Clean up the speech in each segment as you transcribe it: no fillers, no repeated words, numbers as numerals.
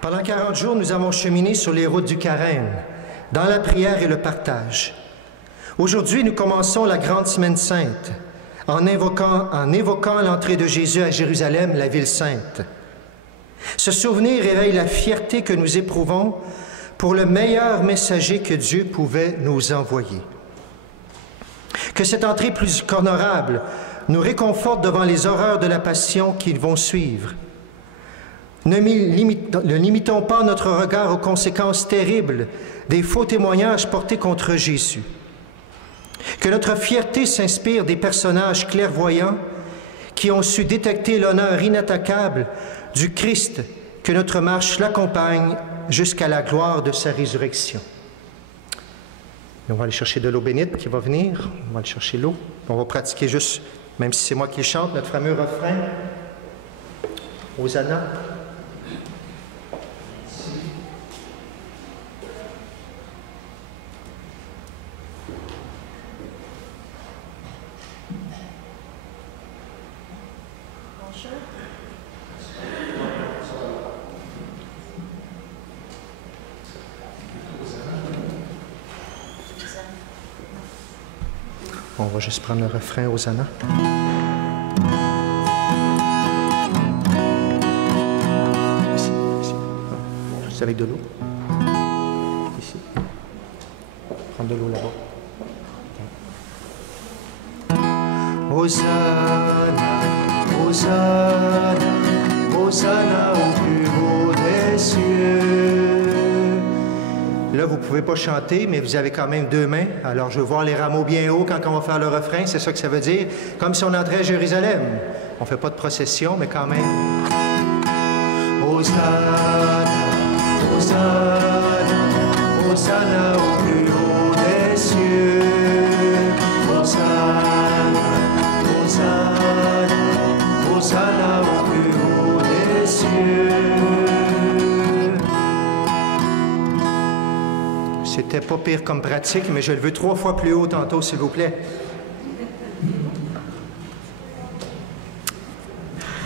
Pendant 40 jours, nous avons cheminé sur les routes du Carême, dans la prière et le partage. Aujourd'hui, nous commençons la grande semaine sainte, en évoquant l'entrée de Jésus à Jérusalem, la ville sainte. Ce souvenir réveille la fierté que nous éprouvons pour le meilleur messager que Dieu pouvait nous envoyer. Que cette entrée plus qu'honorable nous réconforte devant les horreurs de la passion qui vont suivre. Ne limitons pas notre regard aux conséquences terribles des faux témoignages portés contre Jésus. Que notre fierté s'inspire des personnages clairvoyants qui ont su détecter l'honneur inattaquable du Christ, que notre marche l'accompagne jusqu'à la gloire de sa résurrection. Et on va aller chercher de l'eau bénite qui va venir. On va aller chercher l'eau. On va pratiquer juste, même si c'est moi qui chante, notre fameux refrain. Hosanna. On va juste prendre le refrain Hosanna. Ici. Juste avec de l'eau. Ici. Prendre de l'eau là-bas. Hosanna, Hosanna, Hosanna au plus haut des cieux. Là, vous ne pouvez pas chanter, mais vous avez quand même deux mains. Alors, je veux voir les rameaux bien hauts quand on va faire le refrain. C'est ça que ça veut dire. Comme si on entrait à Jérusalem. On ne fait pas de procession, mais quand même. Hosanna, Hosanna, Hosanna au plus haut des cieux. Hosanna, Hosanna, Hosanna au plus haut des cieux. C'était pas pire comme pratique, mais je le veux 3 fois plus haut tantôt, s'il vous plaît.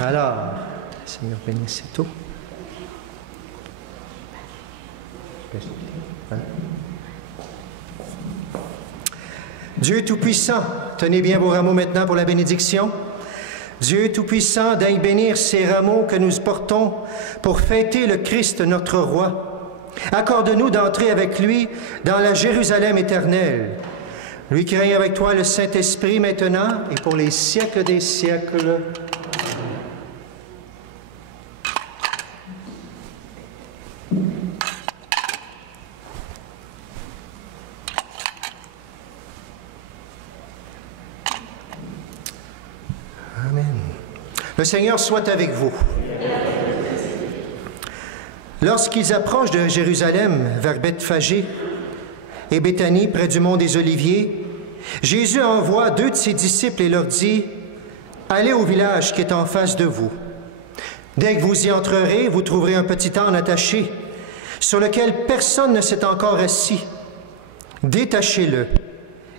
Alors, Seigneur bénisse tout. Dieu Tout-Puissant, tenez bien vos rameaux maintenant pour la bénédiction. Dieu Tout-Puissant, daigne bénir ces rameaux que nous portons pour fêter le Christ, notre Roi. Accorde-nous d'entrer avec lui dans la Jérusalem éternelle. Lui qui règne avec toi, le Saint-Esprit, maintenant et pour les siècles des siècles. Amen. Le Seigneur soit avec vous. Lorsqu'ils approchent de Jérusalem, vers Bethphagée et Béthanie, près du mont des Oliviers, Jésus envoie 2 de ses disciples et leur dit « Allez au village qui est en face de vous. Dès que vous y entrerez, vous trouverez un petit âne attaché, sur lequel personne ne s'est encore assis. Détachez-le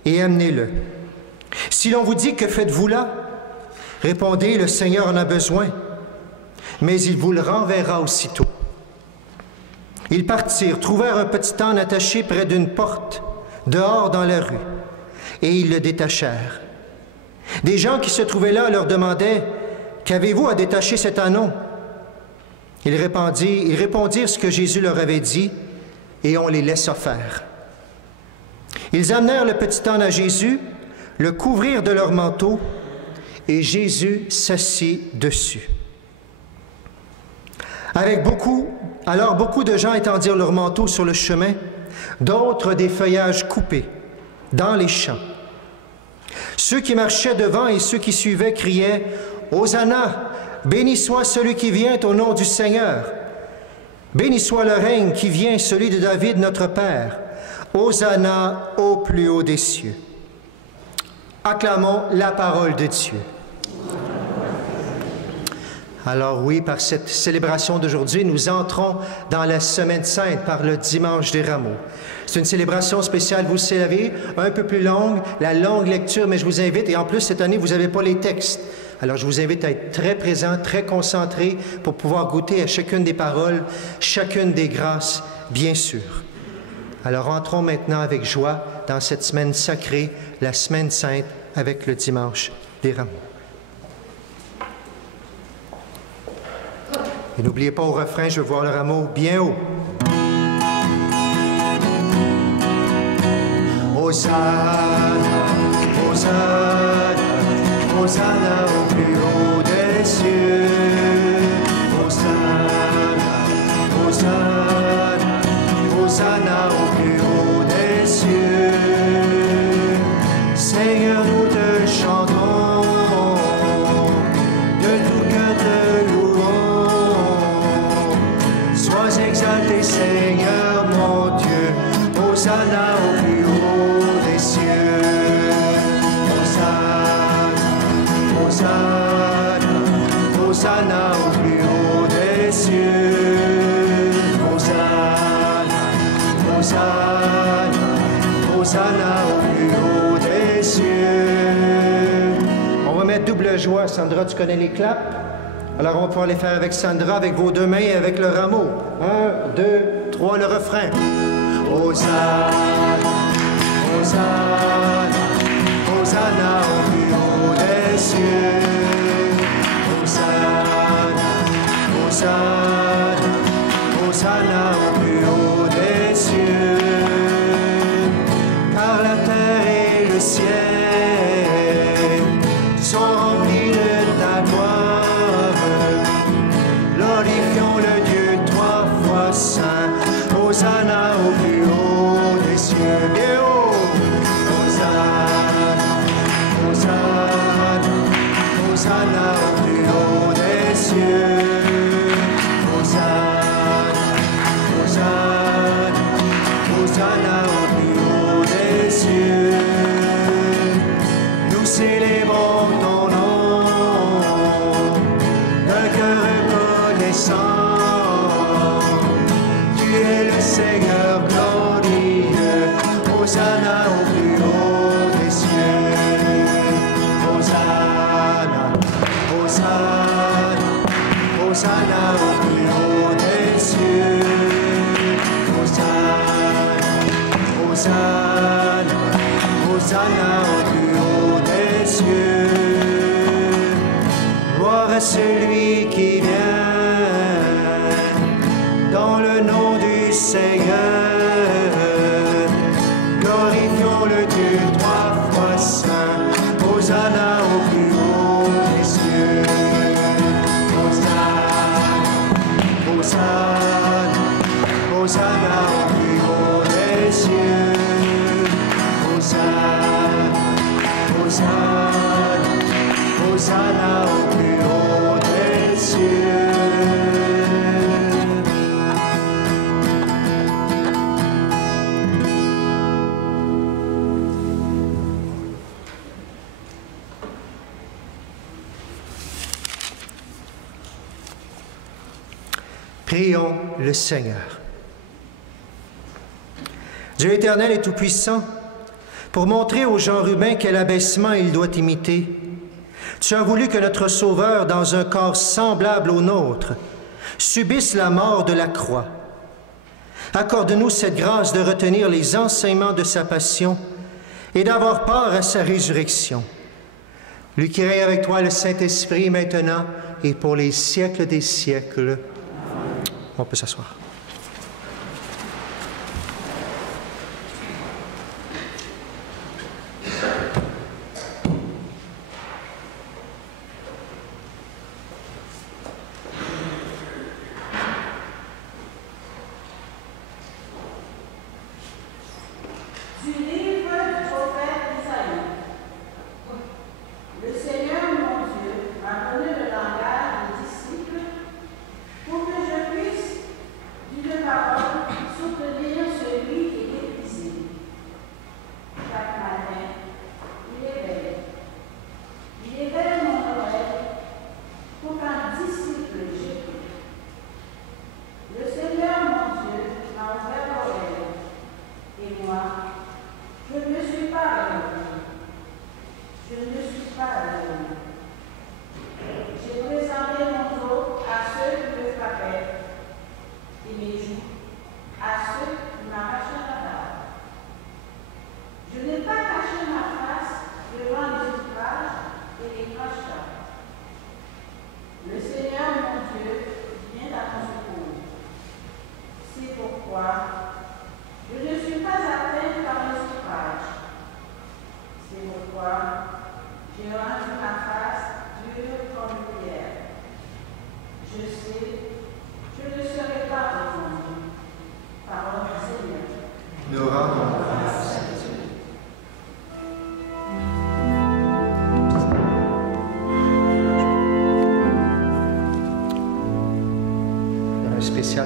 et amenez-le. Si l'on vous dit « Que faites-vous là ?» Répondez « Le Seigneur en a besoin, mais il vous le renverra aussitôt. » Ils partirent, trouvèrent un petit âne attaché près d'une porte, dehors dans la rue, et ils le détachèrent. Des gens qui se trouvaient là leur demandaient « Qu'avez-vous à détacher cet ânon ?» Ils répondirent ce que Jésus leur avait dit, et on les laissa faire. Ils amenèrent le petit âne à Jésus, le couvrirent de leur manteau, et Jésus s'assit dessus. Alors beaucoup de gens étendirent leurs manteaux sur le chemin, d'autres des feuillages coupés dans les champs. Ceux qui marchaient devant et ceux qui suivaient criaient « Hosanna, béni soit celui qui vient au nom du Seigneur. Béni soit le règne qui vient, celui de David notre Père. Hosanna au plus haut des cieux. » Acclamons la parole de Dieu. Alors oui, par cette célébration d'aujourd'hui, nous entrons dans la Semaine sainte par le Dimanche des Rameaux. C'est une célébration spéciale, vous le savez, un peu plus longue, la longue lecture, mais je vous invite, et en plus cette année, vous n'avez pas les textes. Alors je vous invite à être très présent, très concentré pour pouvoir goûter à chacune des paroles, chacune des grâces, bien sûr. Alors entrons maintenant avec joie dans cette semaine sacrée, la semaine sainte, avec le dimanche des rameaux. Et n'oubliez pas au refrain, je veux voir le rameau bien haut. Hosanna, Hosanna, Hosanna au plus haut des cieux. Hosanna, Hosanna, Hosanna au plus haut des cieux. Seigneur, nous te chantons, de tout cœur te louons. Sois exalté, Seigneur, mon Dieu. Hosanna au plus haut des cieux. Hosanna, Hosanna au plus haut des cieux. Hosanna, Hosanna, Hosanna au plus haut des cieux. On va mettre double joie. Sandra, tu connais les claps? Alors on va pouvoir les faire avec Sandra, avec vos deux mains et avec le rameau. 1, 2, 3, le refrain. Hosanna, Hosanna, Hosanna au plus haut des cieux. Hosanna, Hosanna, Hosanna au plus haut des cieux. Car la terre et le ciel sont remplis de ta gloire. Glorifions le Dieu trois fois saint. Hosanna au plus haut des cieux. Bien haut. Hosanna, Hosanna, Hosanna au plus haut des cieux. Hosanna, Hosanna, Hosanna au plus haut des cieux. Nous célébrons ton nom d'un cœur reconnaissant. Tu es le Seigneur glorieux. Hosanna au plus haut des cieux. Hosanna, Hosanna, Hosanna au plus haut des cieux. Hosanna, Hosanna, Hosanna au plus haut des cieux. Gloire à celui qui vient dans le nom du Seigneur. Glorifions le Dieu trois fois saint. Hosanna au plus haut des cieux. Hosanna, Hosanna, Hosanna au plus haut des cieux. Hosanna, Hosanna, Hosanna au plus haut des cieux. Prions le Seigneur. Dieu éternel et tout-puissant, pour montrer au genre humain quel abaissement il doit imiter, tu as voulu que notre Sauveur, dans un corps semblable au nôtre, subisse la mort de la croix. Accorde-nous cette grâce de retenir les enseignements de sa passion et d'avoir part à sa résurrection. Lui qui règne avec toi, le Saint-Esprit, maintenant et pour les siècles des siècles. On peut s'asseoir.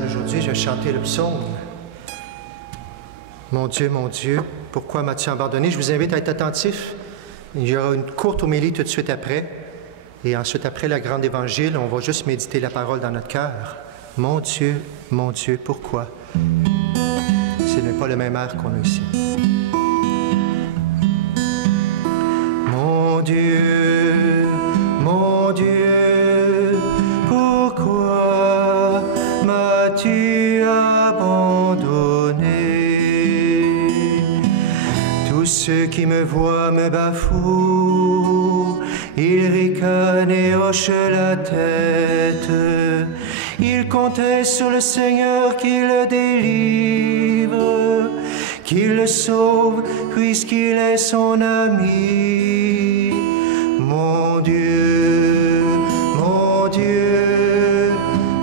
Aujourd'hui, je vais chanter le psaume. Mon Dieu, pourquoi m'as-tu abandonné? Je vous invite à être attentifs. Il y aura une courte homélie tout de suite après. Et ensuite, après la grande évangile, on va juste méditer la parole dans notre cœur. Mon Dieu, pourquoi? Ce n'est pas le même air qu'on a ici. Mon Dieu, pourquoi m'as-tu abandonné? Tous ceux qui me voient me bafouent, ils ricanent et hochent la tête. Ils comptaient sur le Seigneur qui le délivre, qu'il le sauve puisqu'il est son ami. Mon Dieu,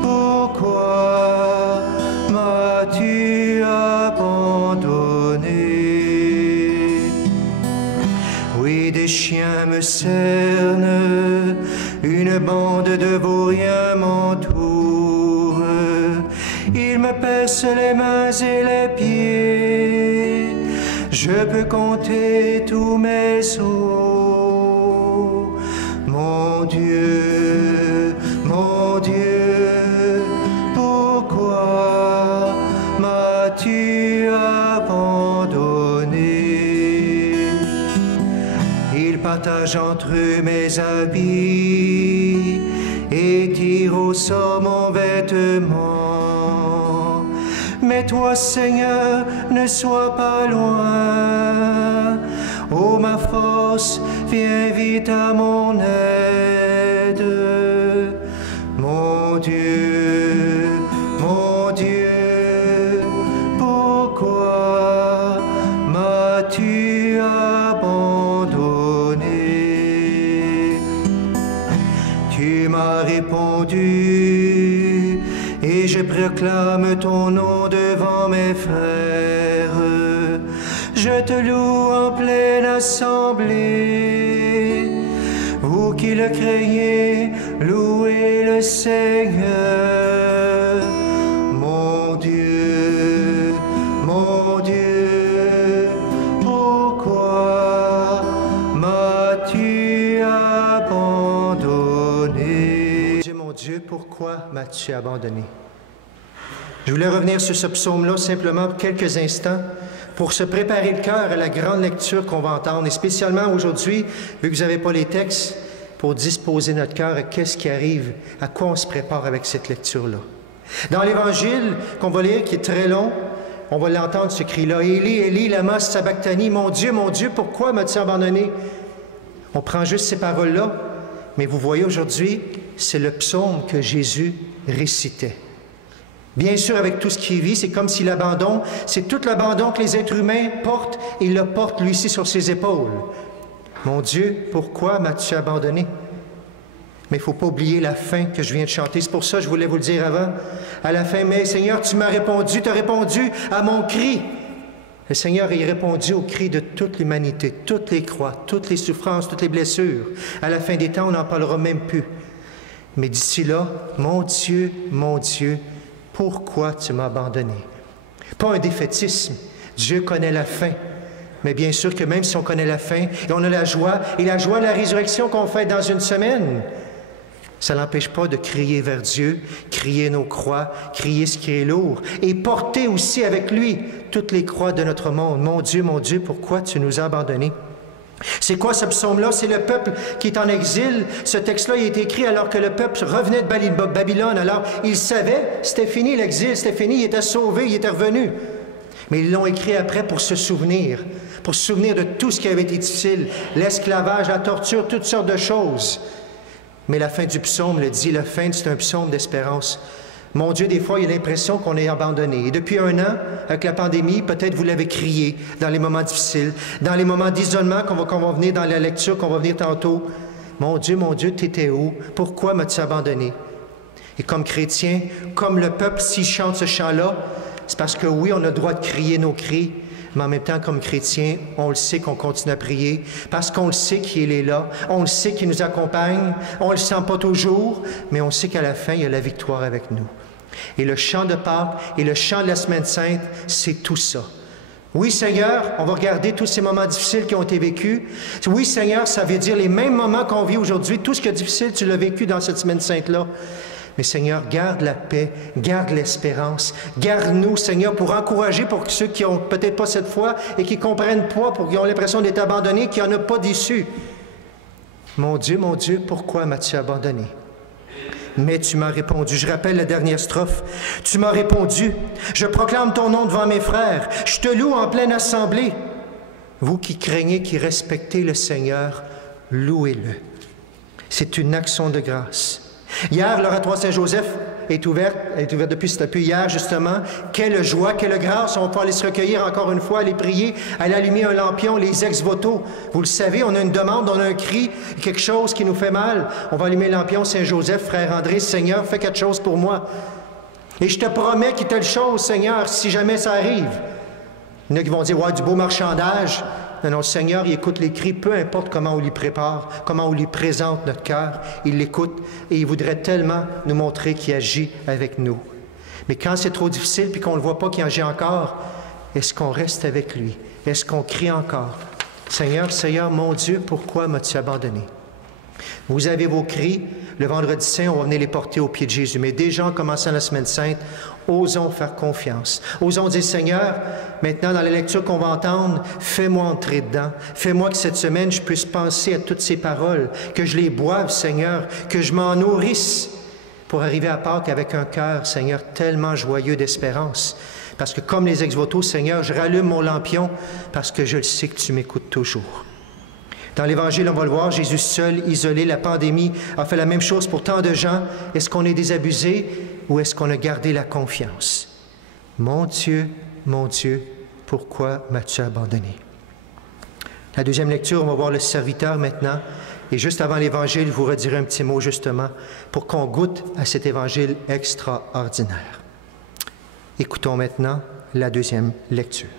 pourquoi m'as-tu abandonné? Oui, des chiens me cernent, une bande de vauriens m'entoure. Ils me percent les mains et les pieds. Je peux compter tous mes os. Mon Dieu, pourquoi m'as-tu abandonné? Ils partagent entre eux mes habits et tirent au sort mon vêtement. Mais toi, Seigneur, ne sois pas loin. Ô ma force, viens vite à mon aide. Mon Dieu, pourquoi m'as-tu abandonné? Tu m'as répondu et je proclame ton nom devant mes frères. Je te loue en pleine assemblée. Vous qui le craignez, louez le Seigneur. Mon Dieu, pourquoi m'as-tu abandonné? Mon Dieu, pourquoi m'as-tu abandonné? Je voulais revenir sur ce psaume-là simplement quelques instants pour se préparer le cœur à la grande lecture qu'on va entendre, et spécialement aujourd'hui, vu que vous n'avez pas les textes, pour disposer notre cœur à qu'est-ce qui arrive, à quoi on se prépare avec cette lecture-là. Dans l'Évangile qu'on va lire, qui est très long, on va l'entendre ce cri-là, « Élie, Élie, lama sabachthani, mon Dieu, pourquoi m'as-tu abandonné? » On prend juste ces paroles-là, mais vous voyez aujourd'hui, c'est le psaume que Jésus récitait. Bien sûr, avec tout ce qu'il vit, c'est comme si l'abandon, c'est tout l'abandon que les êtres humains portent, et il le porte lui aussi sur ses épaules. Mon Dieu, pourquoi m'as-tu abandonné? Mais il ne faut pas oublier la fin que je viens de chanter. C'est pour ça que je voulais vous le dire avant. À la fin, mais Seigneur, tu m'as répondu, tu as répondu à mon cri. Le Seigneur a répondu au cri de toute l'humanité, toutes les croix, toutes les souffrances, toutes les blessures. À la fin des temps, on n'en parlera même plus. Mais d'ici là, mon Dieu, pourquoi tu m'as abandonné? Pas un défaitisme. Dieu connaît la fin. Mais bien sûr que même si on connaît la fin, et on a la joie, et la joie de la résurrection qu'on fait dans une semaine, ça n'empêche pas de crier vers Dieu, crier nos croix, crier ce qui est lourd, et porter aussi avec lui toutes les croix de notre monde. Mon Dieu, pourquoi tu nous as abandonnés? C'est quoi ce psaume-là? C'est le peuple qui est en exil. Ce texte-là, il a été écrit alors que le peuple revenait de Babylone. Alors, il savait, c'était fini l'exil, c'était fini, il était sauvé, il était revenu. Mais ils l'ont écrit après pour se souvenir de tout ce qui avait été difficile, l'esclavage, la torture, toutes sortes de choses. Mais la fin du psaume le dit, la fin, c'est un psaume d'espérance. Mon Dieu, des fois, il y a l'impression qu'on est abandonné. Et depuis 1 an, avec la pandémie, peut-être vous l'avez crié dans les moments difficiles, dans les moments d'isolement qu'on va venir dans la lecture, qu'on va venir tantôt. Mon Dieu, tu étais où? Pourquoi m'as-tu abandonné? Et comme chrétien, comme le peuple, s'il chante ce chant-là, c'est parce que oui, on a le droit de crier nos cris, mais en même temps, comme chrétien, on le sait qu'on continue à prier, parce qu'on le sait qu'il est là, on le sait qu'il nous accompagne, on ne le sent pas toujours, mais on sait qu'à la fin, il y a la victoire avec nous. Et le chant de Pâques et le chant de la Semaine Sainte, c'est tout ça. Oui, Seigneur, on va regarder tous ces moments difficiles qui ont été vécus. Oui, Seigneur, ça veut dire les mêmes moments qu'on vit aujourd'hui. Tout ce qui est difficile, tu l'as vécu dans cette Semaine Sainte-là. Mais Seigneur, garde la paix, garde l'espérance. Garde-nous, Seigneur, pour encourager pour ceux qui n'ont peut-être pas cette foi et qui ne comprennent pas, pour qui ont l'impression d'être abandonnés, qui n'en ont pas d'issue. Mon Dieu, pourquoi m'as-tu abandonné? Mais tu m'as répondu. Je rappelle la dernière strophe. Tu m'as répondu. Je proclame ton nom devant mes frères. Je te loue en pleine assemblée. Vous qui craignez, qui respectez le Seigneur, louez-le. C'est une action de grâce. Hier, l'oratoire Saint-Joseph est ouverte depuis hier, justement. Quelle joie, quelle grâce. On va pouvoir aller se recueillir encore une fois, aller prier, aller allumer un lampion, les ex-voto. Vous le savez, on a une demande, on a un cri, quelque chose qui nous fait mal. On va allumer le lampion Saint-Joseph, frère André, Seigneur, fais quelque chose pour moi. Et je te promets qu'il y a telle chose, Seigneur, si jamais ça arrive. Il y en a qui vont dire, ouais, du beau marchandage. Non, le Seigneur, il écoute les cris, peu importe comment on lui prépare, comment on lui présente notre cœur, il l'écoute et il voudrait tellement nous montrer qu'il agit avec nous. Mais quand c'est trop difficile puis qu'on ne le voit pas qu'il agit encore, est-ce qu'on reste avec lui? Est-ce qu'on crie encore? Seigneur, Seigneur, mon Dieu, pourquoi m'as-tu abandonné? Vous avez vos cris. Le vendredi saint, on va venir les porter aux pieds de Jésus. Mais déjà, en commençant la Semaine sainte, osons faire confiance. Osons dire, Seigneur, maintenant, dans la lecture qu'on va entendre, fais-moi entrer dedans. Fais-moi que cette semaine, je puisse penser à toutes ces paroles, que je les boive, Seigneur, que je m'en nourrisse pour arriver à Pâques avec un cœur, Seigneur, tellement joyeux d'espérance. Parce que comme les ex-voto, Seigneur, je rallume mon lampion parce que je le sais que tu m'écoutes toujours. Dans l'Évangile, on va le voir, Jésus seul, isolé, la pandémie a fait la même chose pour tant de gens. Est-ce qu'on est désabusé ou est-ce qu'on a gardé la confiance? Mon Dieu, pourquoi m'as-tu abandonné? La deuxième lecture, on va voir le serviteur maintenant. Et juste avant l'Évangile, je vous redirai un petit mot justement pour qu'on goûte à cet Évangile extraordinaire. Écoutons maintenant la deuxième lecture.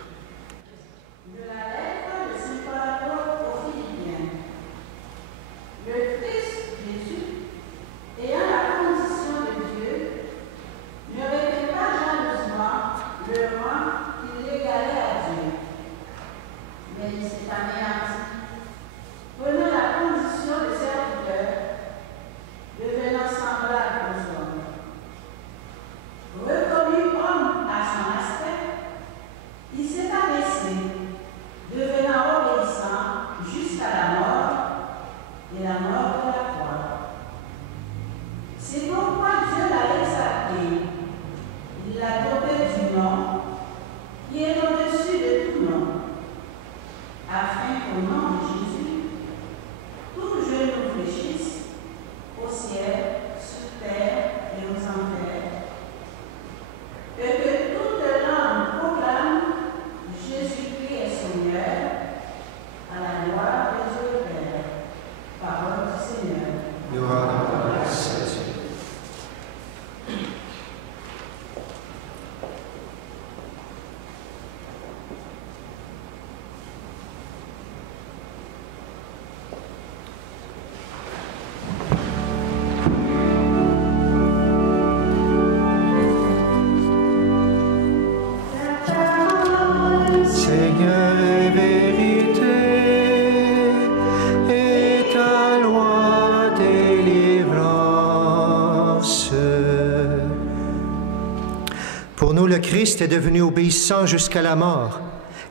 Pour nous, le Christ est devenu obéissant jusqu'à la mort,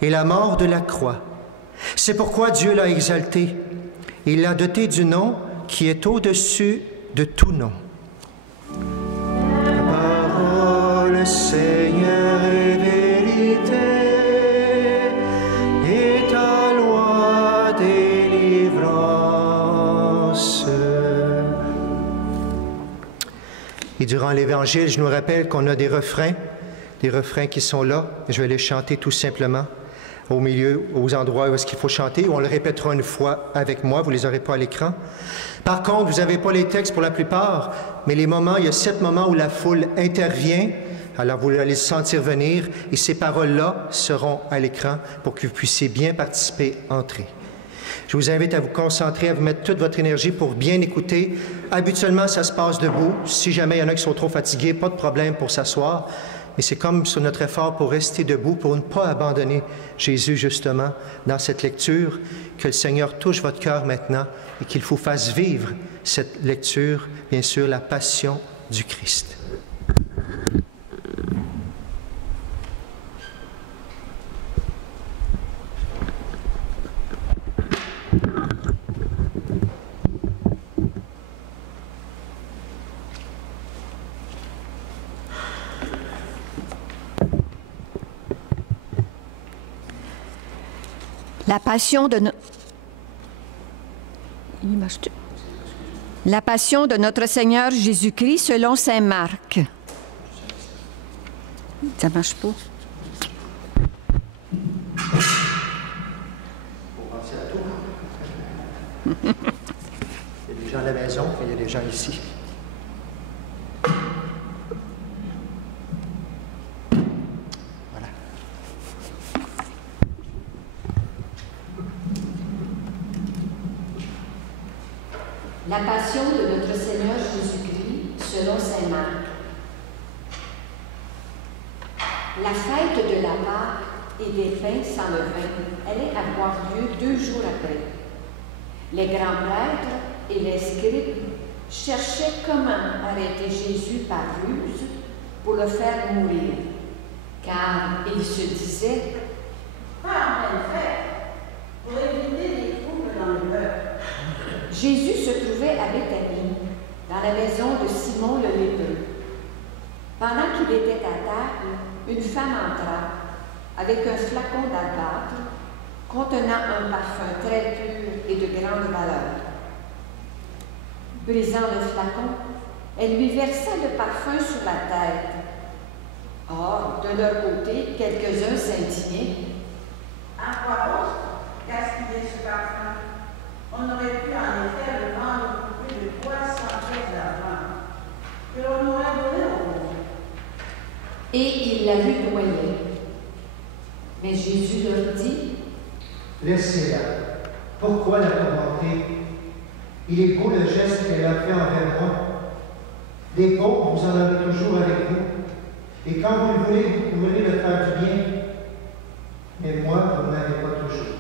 et la mort de la croix. C'est pourquoi Dieu l'a exalté. Il l'a doté du nom qui est au-dessus de tout nom. La parole, Seigneur, est vérité, et ta loi délivrance. Et durant l'Évangile, je nous rappelle qu'on a des refrains qui sont là. Je vais les chanter tout simplement au milieu, aux endroits où est-ce qu'il faut chanter. On le répétera une fois avec moi, vous ne les aurez pas à l'écran. Par contre, vous n'avez pas les textes pour la plupart, mais les moments, il y a 7 moments où la foule intervient. Alors, vous allez sentir venir et ces paroles-là seront à l'écran pour que vous puissiez bien participer, entrer. Je vous invite à vous concentrer, à vous mettre toute votre énergie pour bien écouter. Habituellement, ça se passe debout. Si jamais il y en a qui sont trop fatigués, pas de problème pour s'asseoir. Mais c'est comme sur notre effort pour rester debout, pour ne pas abandonner Jésus, justement, dans cette lecture, que le Seigneur touche votre cœur maintenant et qu'il vous fasse vivre cette lecture, bien sûr, la passion du Christ. La passion de notre Seigneur Jésus-Christ selon saint Marc. Ça marche pas. Il y a des gens à la maison, il y a des gens ici. Voilà. La passion de notre Seigneur Jésus-Christ selon saint Marc. La fête de la Pâque et des pains sans levain allait avoir lieu 2 jours après. Les grands prêtres et les scribes cherchaient comment arrêter Jésus par ruse pour le faire mourir, car ils se disaient « Pas en pleine fête, pour éviter les troubles dans le peuple. » Jésus se trouvait à Béthanie, dans la maison de Simon le lépreux. Pendant qu'il était à table, une femme entra avec un flacon d'albâtre contenant un parfum très pur et de grande valeur. Brisant le flacon, elle lui versa le parfum sur la tête. Or, de leur côté, quelques-uns s'indignaient. « À quoi bon gaspiller ce parfum? On aurait pu en effet le vendre pour plus de 300 pièces d'argent, que l'on aurait donné au monde. » Et il la lui noyait. Mais Jésus leur dit, « Laissez-la. Pourquoi la tourmenter? Il est beau le geste qu'elle a fait envers moi. Des pauvres, vous en avez toujours avec vous. Et quand vous le voulez, vous pouvez le faire du bien. Mais moi, vous n'avez pas toujours.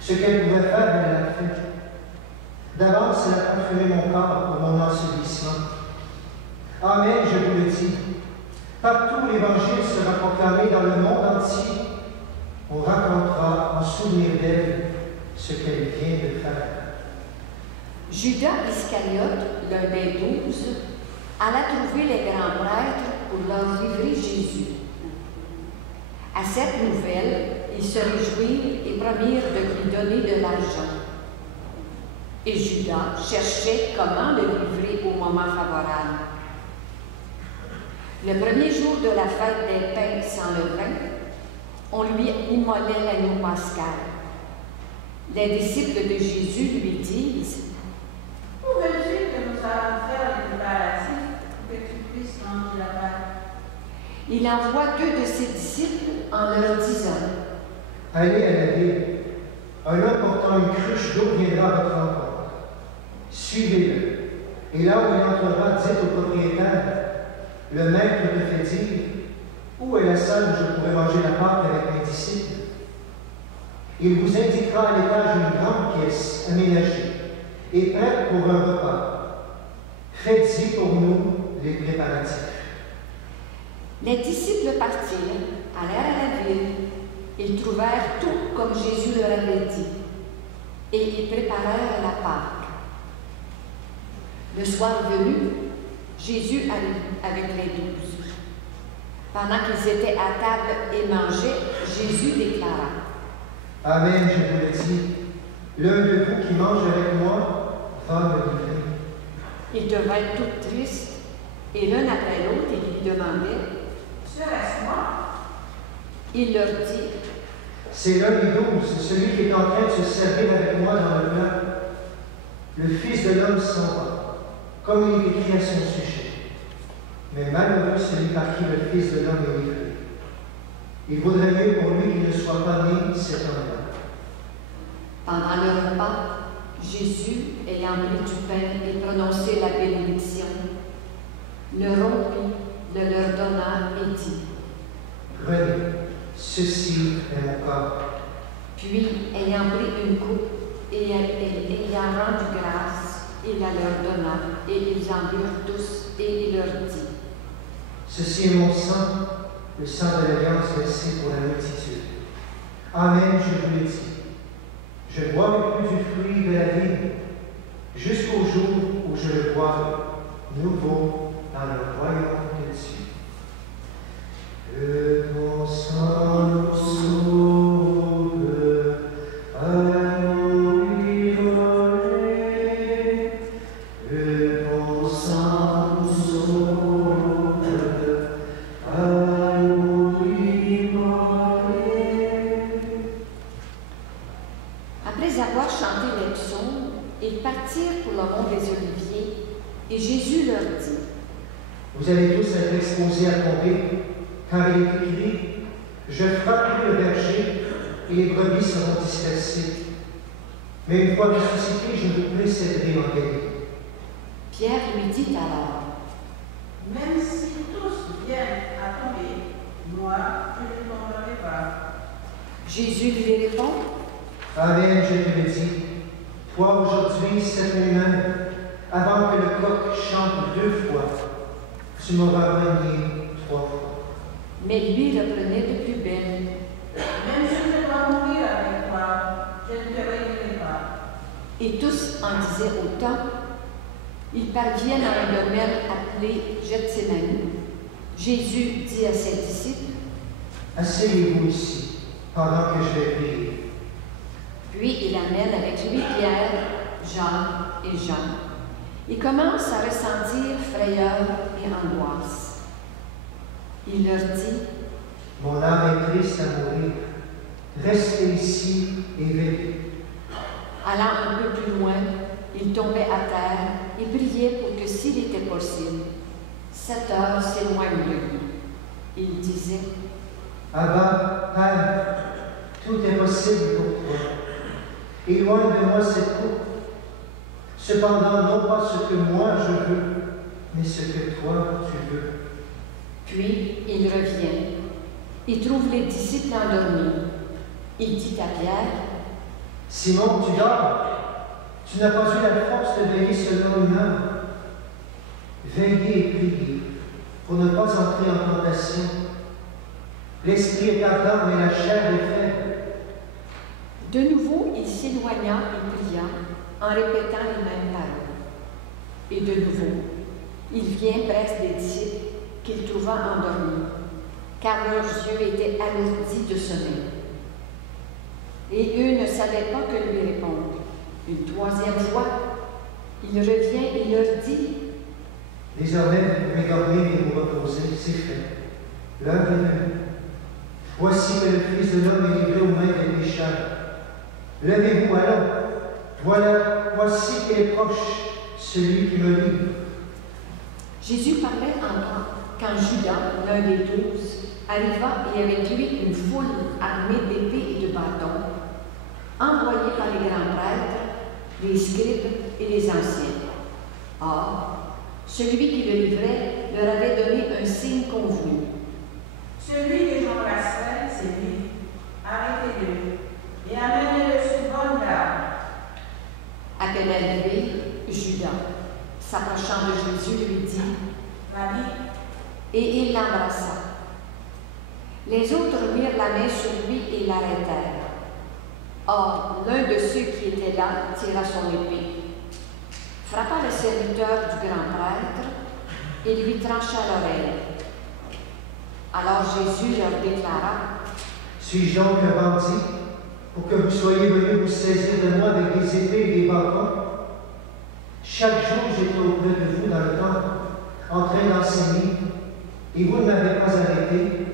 Ce qu'elle pouvait faire, elle l'a fait. D'abord, elle a parfumé mon corps pour mon ensevelissement. Amen, je vous le dis. Partout l'Évangile sera proclamé dans le monde entier. On racontera en souvenir d'elle ce qu'elle vient de faire. » Judas Iscariote, l'un des 12, alla trouver les grands prêtres pour leur livrer Jésus. À cette nouvelle, ils se réjouirent et promirent de lui donner de l'argent. Et Judas cherchait comment le livrer au moment favorable. Le premier jour de la fête des pains sans levain, on lui immolait l'agneau pascal. Les disciples de Jésus lui disent, « Où veux-tu que nous allons faire les préparatifs pour que tu puisses manger la Pâque? » Il envoie 2 de ses disciples en leur disant, « Allez à la ville. Un homme portant une cruche d'eau viendra à votre rencontre. Suivez-le. Et là où il entrera, dites au propriétaire, le maître te fait dire, où est la salle où je pourrai manger la Pâque avec mes disciples? Il vous indiquera à l'étage une grande pièce aménagée et prête pour un repas. Faites-y pour nous les préparatifs. » Les disciples partirent, allèrent à la ville. Ils trouvèrent tout comme Jésus leur avait dit, et ils préparèrent la Pâque. Le soir venu, Jésus allait avec les 12. Pendant qu'ils étaient à table et mangeaient, Jésus déclara, « Amen, je vous le dis, l'un de vous qui mange avec moi va me livrer. » Ils devinrent tout tristes Et l'un après l'autre, ils lui demandaient, Serait-ce moi? il leur dit, c'est l'un des 12, celui qui est en train de se servir avec moi dans le plat. Le Fils de l'homme s'en va, comme il est écrit à son sujet. Mais malheureux celui par qui le Fils de l'homme est livré. Il vaudrait mieux pour lui qu'il ne soit pas né cet homme-là. Pendant le repas, Jésus, ayant pris du pain et prononcé la bénédiction, le rompit, le leur donna et dit, Prenez, ceci est mon corps. puis, ayant pris une coupe et ayant rendu grâce, il la leur donna, et ils en burent tous, et il leur dit, Ceci est mon sang, le sang de l'alliance versé pour la multitude. Amen, je vous le dis. Je boirai plus du fruit de la vie, jusqu'au jour où je le boirai, nouveau dans le royaume de Dieu. Que ton sang nous sauve, à nous livrer. Que ton sang nous sauve, à nous livrer. Après avoir chanté les psaumes, ils partirent pour le mont des Oliviers, et Jésus leur dit, Vous allez tous être exposés à tomber, car il est écrit, je frapperai le berger et les brebis seront dispersées. Mais une fois ressuscité, je vous précéderai en Galilée. Pierre lui dit alors, Même si tous viennent à tomber, moi, je ne tomberai pas. Jésus lui répond, Amen, je te le dis, toi aujourd'hui, cette nuit même, avant que le coq chante 2 fois, tu m'auras renié 3 fois. mais lui reprenait de plus belle. Même si je dois mourir avec toi, je ne te renierai pas. Et tous en disaient autant. Ils parviennent à un domaine appelé Gethsémani. Jésus dit à ses disciples, Asseyez-vous ici, pendant que je vais prier. puis il amène avec lui Pierre, Jean et Jean. Il commence à ressentir frayeur et angoisse. Il leur dit, Mon âme est triste à mourir. Restez ici et veillez. allant un peu plus loin, il tombait à terre et priait pour que s'il était possible, cette heure s'éloigne de lui. Il disait, Abba, Père, tout est possible pour toi. Éloigne de moi cette coupe. Cependant, non pas ce que moi je veux, mais ce que toi tu veux. puis il revient. Il trouve les disciples endormis. Il dit à Pierre, Simon, tu dors. Tu n'as pas eu la force de veiller seulement une heure. Veillez et priez pour ne pas entrer en tentation. L'esprit est ardent, mais la chair est faible. de nouveau, il s'éloigna et pria en répétant les mêmes paroles. Et de nouveau, il vient près des disciples qu'il trouva endormis, car leurs yeux étaient alourdis de sommeil. Et eux ne savaient pas que lui répondre. Une 3e fois, il revient et leur dit, Désormais, vous pouvez dormir et vous reposer, c'est fait. L'heure est venue. Voici que le Fils de l'homme est livré aux mains des pécheurs. Levez-vous alors. Voilà, voici qu'il est proche, celui qui me livre. Jésus parlait encore quand Judas, l'un des 12, arriva et avec lui une foule armée d'épées et de bâtons, envoyés par les grands prêtres, les scribes et les anciens. Or, celui qui le livrait leur avait donné un signe convenu. Celui que j'embrasserai, c'est lui. Arrêtez-le et amenez-le sur bonne garde. À peine arrivé, Judas, s'approchant de Jésus, lui dit, Rabbi, et il l'embrassa. Les autres mirent la main sur lui et l'arrêtèrent. Or, l'un de ceux qui étaient là tira son épée, frappa le serviteur du grand prêtre et lui trancha l'oreille. Alors Jésus leur déclara, Suis-je donc un bandit pour que vous soyez venus vous saisir de moi avec des épées et des bâtons? Chaque jour, j'étais auprès de vous dans le temple, en train d'enseigner, et vous ne m'avez pas arrêté,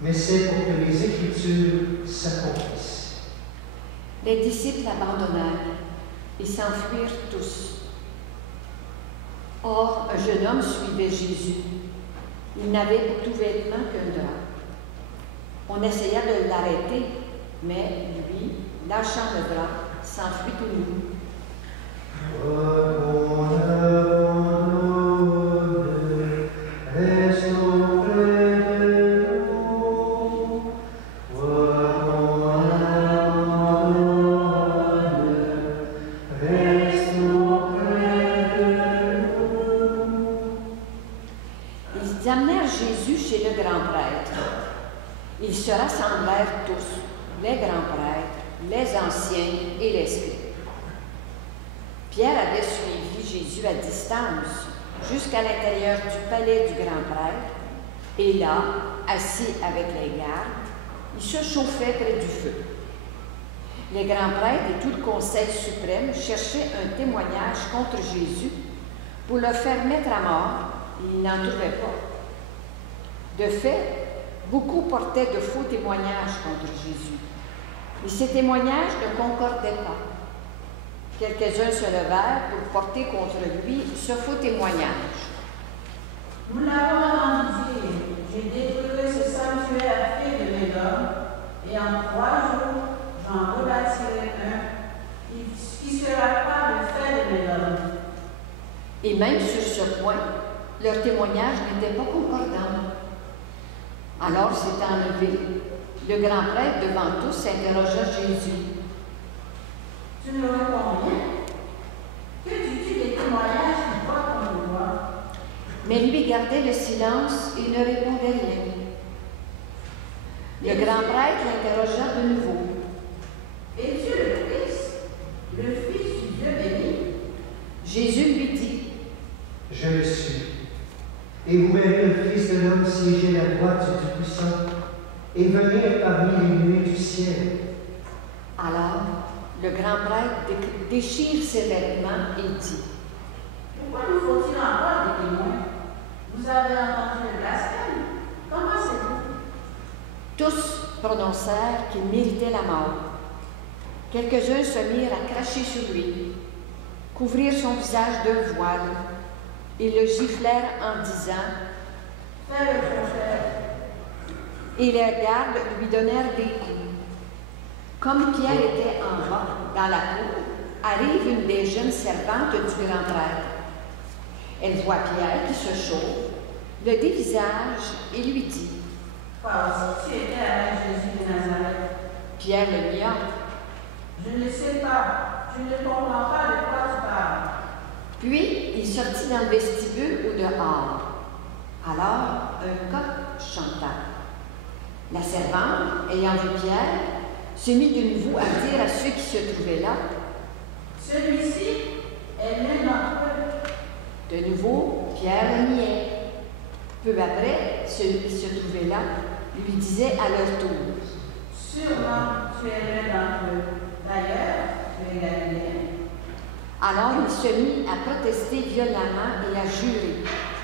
mais c'est pour que les Écritures s'accomplissent. » Les disciples abandonnèrent et s'enfuirent tous. Or, un jeune homme suivait Jésus. Il n'avait pour tout vêtement qu'un drap. On essaya de l'arrêter, mais lui, lâchant le drap, s'enfuit tout nu. Ils amenèrent Jésus chez le grand prêtre. Ils se rassemblèrent tous, les grands prêtres, les anciens et les scribes. Pierre avait suivi Jésus à distance jusqu'à l'intérieur du palais du grand prêtre, et là, assis avec les gardes, il se chauffait près du feu. Les grands prêtres et tout le conseil suprême cherchaient un témoignage contre Jésus pour le faire mettre à mort, et ils n'en trouvaient pas. De fait, beaucoup portaient de faux témoignages contre Jésus, mais ces témoignages ne concordaient pas. Quelques-uns se levèrent pour porter contre lui ce faux témoignage. « Nous l'avons entendu dire, j'ai détruit ce sanctuaire fait de mes hommes, et en 3 jours, j'en rebâtirai un qui sera pas le fait de mes hommes. » Et même sur ce point, leur témoignage n'était pas concordant. Alors s'est enlevé. Le grand prêtre devant tous interrogea Jésus. « Tu me réponds bien? Que dis-tu des témoignages qui portent contre moi? » Mais lui gardait le silence et ne répondait rien. Le grand prêtre l'interrogea de nouveau. « Es-tu le Christ, le Fils du Dieu béni? » Jésus lui dit. « Je le suis. Et vous verrez le Fils de l'homme siéger à la droite du Tout-Puissant et venir parmi les nuées du ciel. » Alors, le grand prêtre déchire ses vêtements et dit. « Pourquoi nous faut-il encore des témoins? Vous avez entendu le blasphème? Comment c'est-vous? » Tous prononcèrent qu'il méritait la mort. Quelques-uns se mirent à cracher sur lui, couvrir son visage d'un voile. Ils le giflèrent en disant « Fais le prophète. » Et les gardes lui donnèrent des coups. Comme Pierre était en bas, dans la cour, arrive une des jeunes servantes du grand prêtre. Elle voit Pierre qui se chauffe, le dévisage et lui dit « Toi aussi, tu étais avec Jésus de Nazareth. » Pierre le nia. « Je ne sais pas, je ne comprends pas de quoi tu parles. » Puis il sortit dans le vestibule ou dehors. Alors un coq chanta. La servante, ayant vu Pierre, se mit de nouveau à dire à ceux qui se trouvaient là. « Celui-ci est l'un d'entre eux. » De nouveau, Pierre le niait. Peu après, ceux qui se trouvaient là lui disaient à leur tour. « Sûrement, tu es l'un d'entre eux. D'ailleurs, tu es Galiléen. » Alors il se mit à protester violemment et à jurer.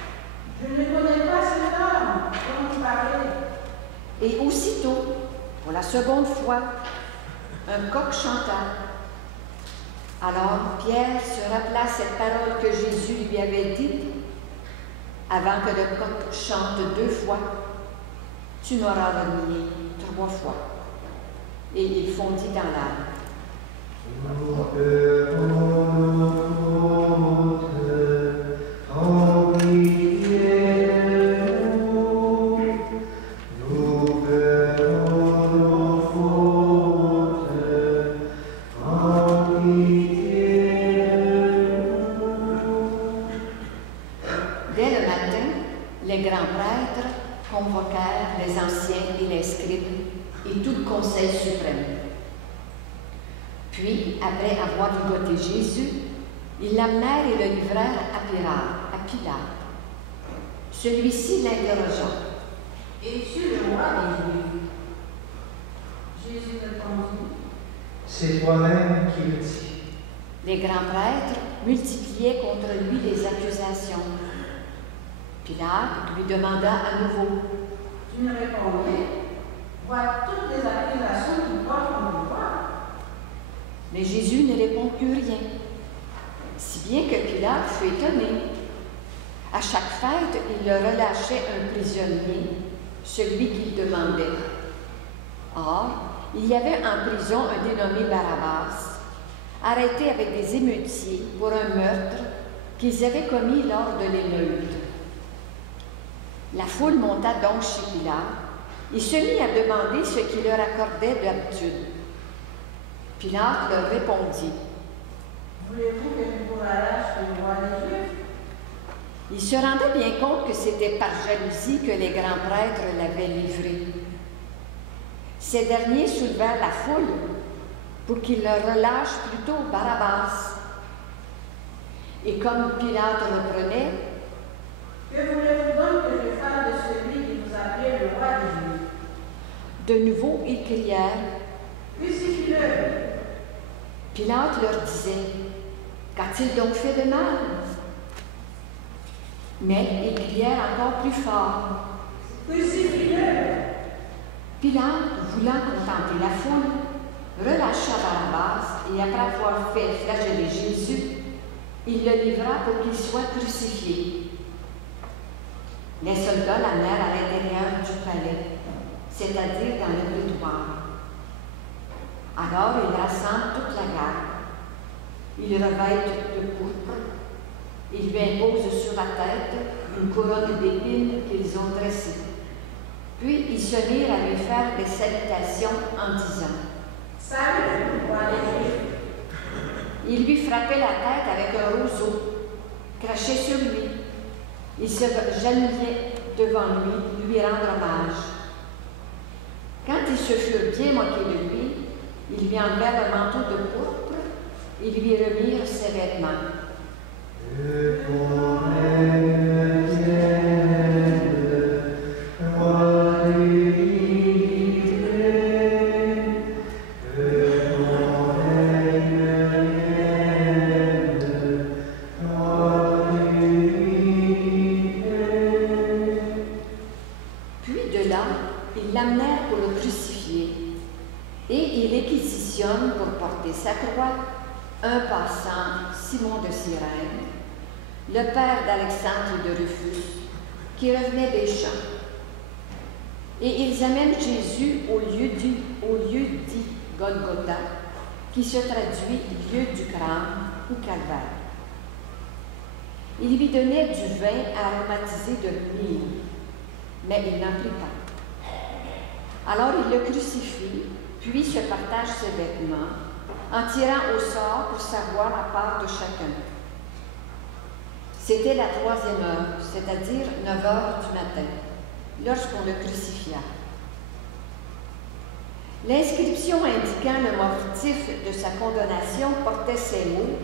« Je ne connais pas cet homme dont tu parlais. » Et aussitôt, pour la seconde fois, un coq chanta. Alors Pierre se rappela cette parole que Jésus lui avait dite avant que le coq chante 2 fois. « Tu m'auras renié 3 fois. » Et il fondit dans l'âme. Dès le matin, les grands prêtres convoquèrent les anciens et les scribes et tout le conseil suprême. Puis, après avoir ligoté Jésus, ils l'amenèrent et le livrèrent à Pilate. Celui-ci l'interrogea. « Es-tu le roi des Juifs? » Jésus répondit. « C'est toi-même qui le dis. » Les grands prêtres multipliaient contre lui les accusations. Pilate lui demanda à nouveau. Tu ne réponds rien. Vois toutes les accusations qui portent contre toi. Mais Jésus ne répond plus rien, si bien que Pilate fut étonné. À chaque fête, il le relâchait un prisonnier, celui qu'il demandait. Or, il y avait en prison un dénommé Barabbas, arrêté avec des émeutiers pour un meurtre qu'ils avaient commis lors de l'émeute. La foule monta donc chez Pilate et se mit à demander ce qu'il leur accordait d'habitude. Pilate leur répondit. Voulez-vous que je vous relâche le roi des Juifs? Il se rendait bien compte que c'était par jalousie que les grands prêtres l'avaient livré. Ces derniers soulevèrent la foule pour qu'il leur relâche plutôt Barabbas. Et comme Pilate reprenait, que voulez-vous donc que je fasse de celui qui vous appelait le roi des Juifs? de nouveau ils crièrent. Crucifie-le! Pilate leur disait, qu'a-t-il donc fait de mal? Mais ils crièrent encore plus fort. Crucifie-le! Pilate, voulant contenter la foule, relâcha Barabbas et après avoir fait flageller Jésus, il le livra pour qu'il soit crucifié. Les soldats l'amenèrent à l'intérieur du palais, c'est-à-dire dans le prétoire. Alors ils rassemblent toute la garde. Ils revêtent de pourpre. Ils lui imposent sur la tête une couronne d'épines qu'ils ont dressée. Puis ils se mirent à lui faire des salutations en disant « Salut, roi des Juifs! » Ils lui frappaient la tête avec un roseau, crachaient sur lui. Ils se genouillaient devant lui rendre hommage. Quand ils se furent bien moqués de lui, ils lui enlevèrent le manteau de pourpre et lui remirent ses vêtements. Pour porter sa croix, un passant, Simon de Cyrène, le père d'Alexandre de Rufus, qui revenait des champs. Et ils amènent Jésus au lieu dit Golgotha, qui se traduit lieu du crâne ou calvaire. Il lui donnait du vin aromatisé de myrrhe, mais il n'en prit pas. Alors il le crucifie, puis se partage ses vêtements, en tirant au sort pour savoir la part de chacun. C'était la 3e heure, c'est-à-dire 9 heures du matin, lorsqu'on le crucifia. L'inscription indiquant le motif de sa condamnation portait ces mots,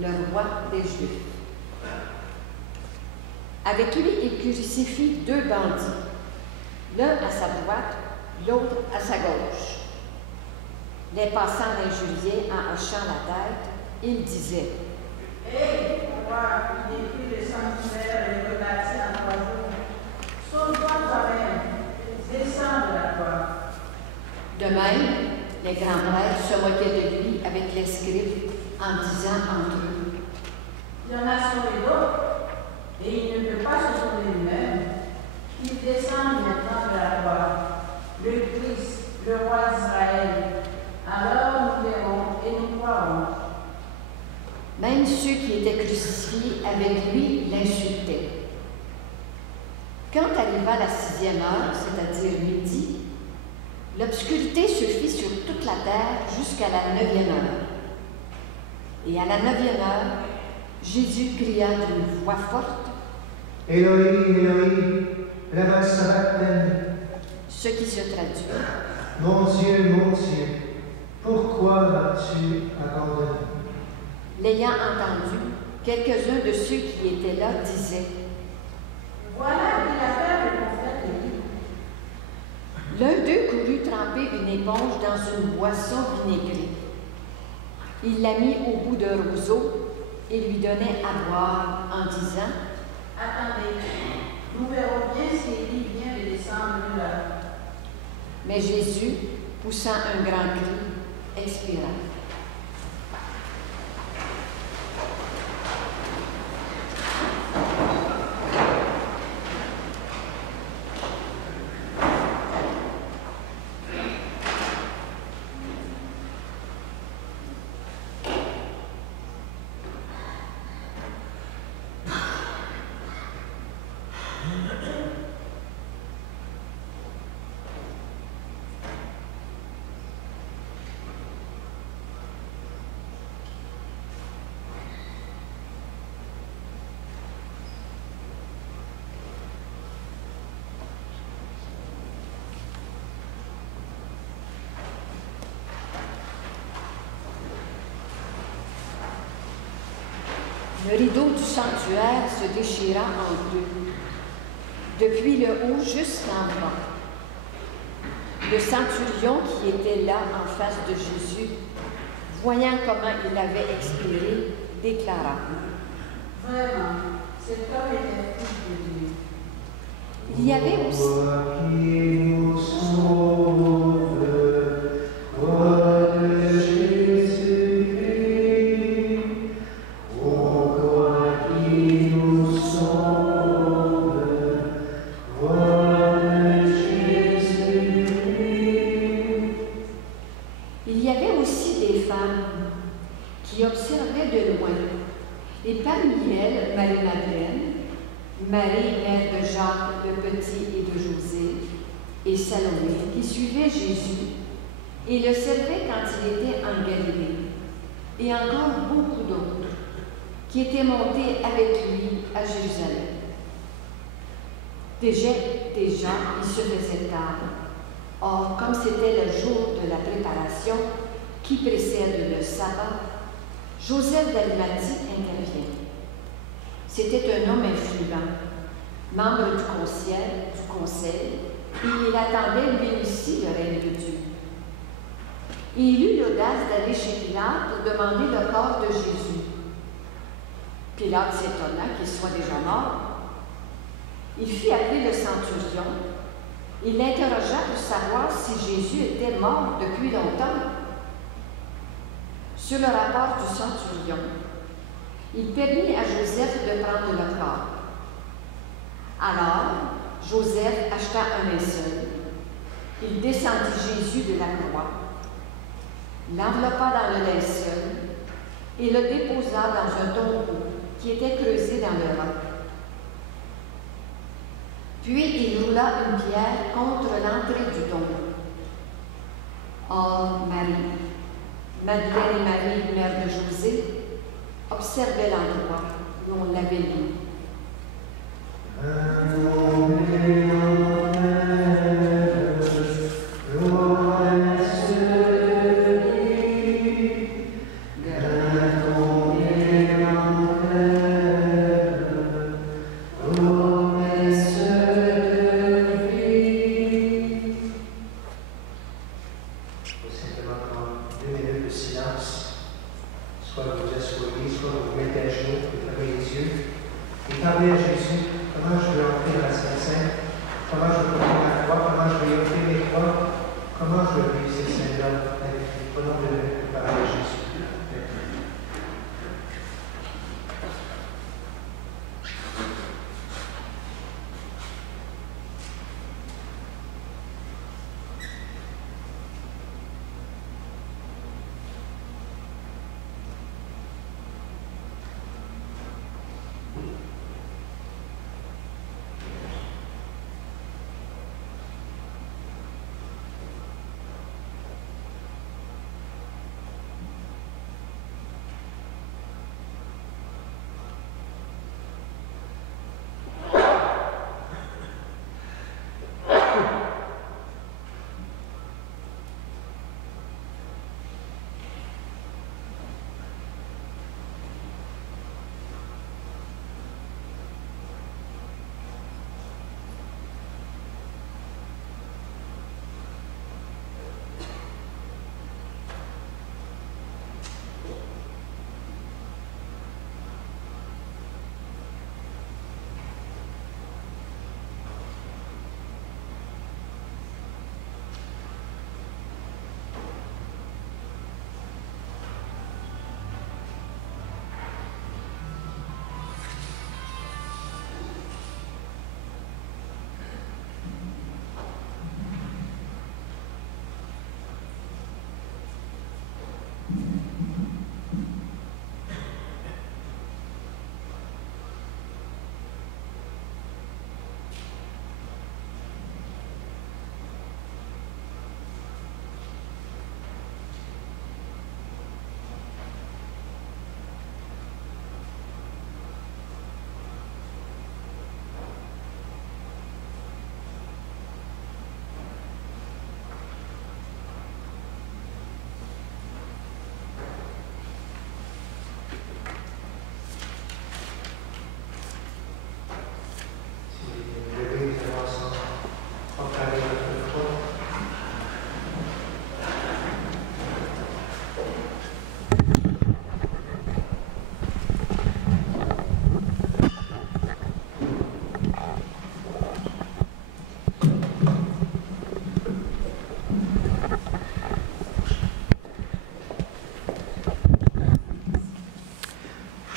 le roi des Juifs. Avec lui, il crucifie 2 bandits, l'un à sa droite, l'autre à sa gauche. Les passants l'injuriaient en hochant la tête, ils disaient « Hé, roi, qui détruit le sanctuaire et le rebâtit en 3 jours, sauve-toi toi-même, descends de la croix. » De même, les grands prêtres se moquaient de lui avec les scribes en disant entre eux « Il en a sauvé d'autres, et il ne peut pas se sauver lui-même. Qu'il descende maintenant de la croix, le Christ, le roi d'Israël. Alors nous verrons et nous croirons. » Même ceux qui étaient crucifiés avec lui l'insultaient. Quand arriva la 6e heure, c'est-à-dire midi, l'obscurité se fit sur toute la terre jusqu'à la 9e heure. Et à la 9e heure, Jésus cria d'une voix forte « Éloi, Éloi, lama sabachthani » ce qui se traduit « Mon Dieu, pourquoi m'as-tu abandonné? » L'ayant entendu, quelques-uns de ceux qui étaient là disaient « Voilà qui a fait le prophète Élie. » L'un d'eux courut tremper une éponge dans une boisson vinaigrée. Il la mit au bout d'un roseau et lui donnait à boire en disant « Attendez, Mais Jésus, poussant un grand cri, expira. Le rideau du sanctuaire se déchira en deux, depuis le haut jusqu'en bas. Le centurion qui était là en face de Jésus, voyant comment il avait expiré, déclara: Vraiment, cet homme était fils de Dieu. Il y avait aussi des femmes qui observaient de loin, et parmi elles, Marie-Madeleine, Marie, mère de Jacques le Petit et de José, et Salomé, qui suivaient Jésus et le servaient quand il était en Galilée, et encore beaucoup d'autres qui étaient montés avec lui à Jérusalem. Déjà, il se faisait tard. Or, comme c'était le jour de la préparation qui précède le sabbat, Joseph d'Arimathie intervient. C'était un homme influent, membre du conseil, et il attendait lui aussi le règne de Dieu. Et il eut l'audace d'aller chez Pilate pour demander le corps de Jésus. Pilate s'étonna qu'il soit déjà mort. Il fit appeler le centurion. Il l'interrogea pour savoir si Jésus était mort depuis longtemps. Sur le rapport du centurion, il permit à Joseph de prendre le corps. Alors, Joseph acheta un linceul. Il descendit Jésus de la croix, l'enveloppa dans le linceul et le déposa dans un tombeau qui était creusé dans le roc. Puis il roula une pierre contre l'entrée du tombeau. Or, Marie, Madeleine et Marie, mère de José, observaient l'endroit où on l'avait mis. Soit vous asseyez, soit vous mettez à genoux, vous fermez les yeux.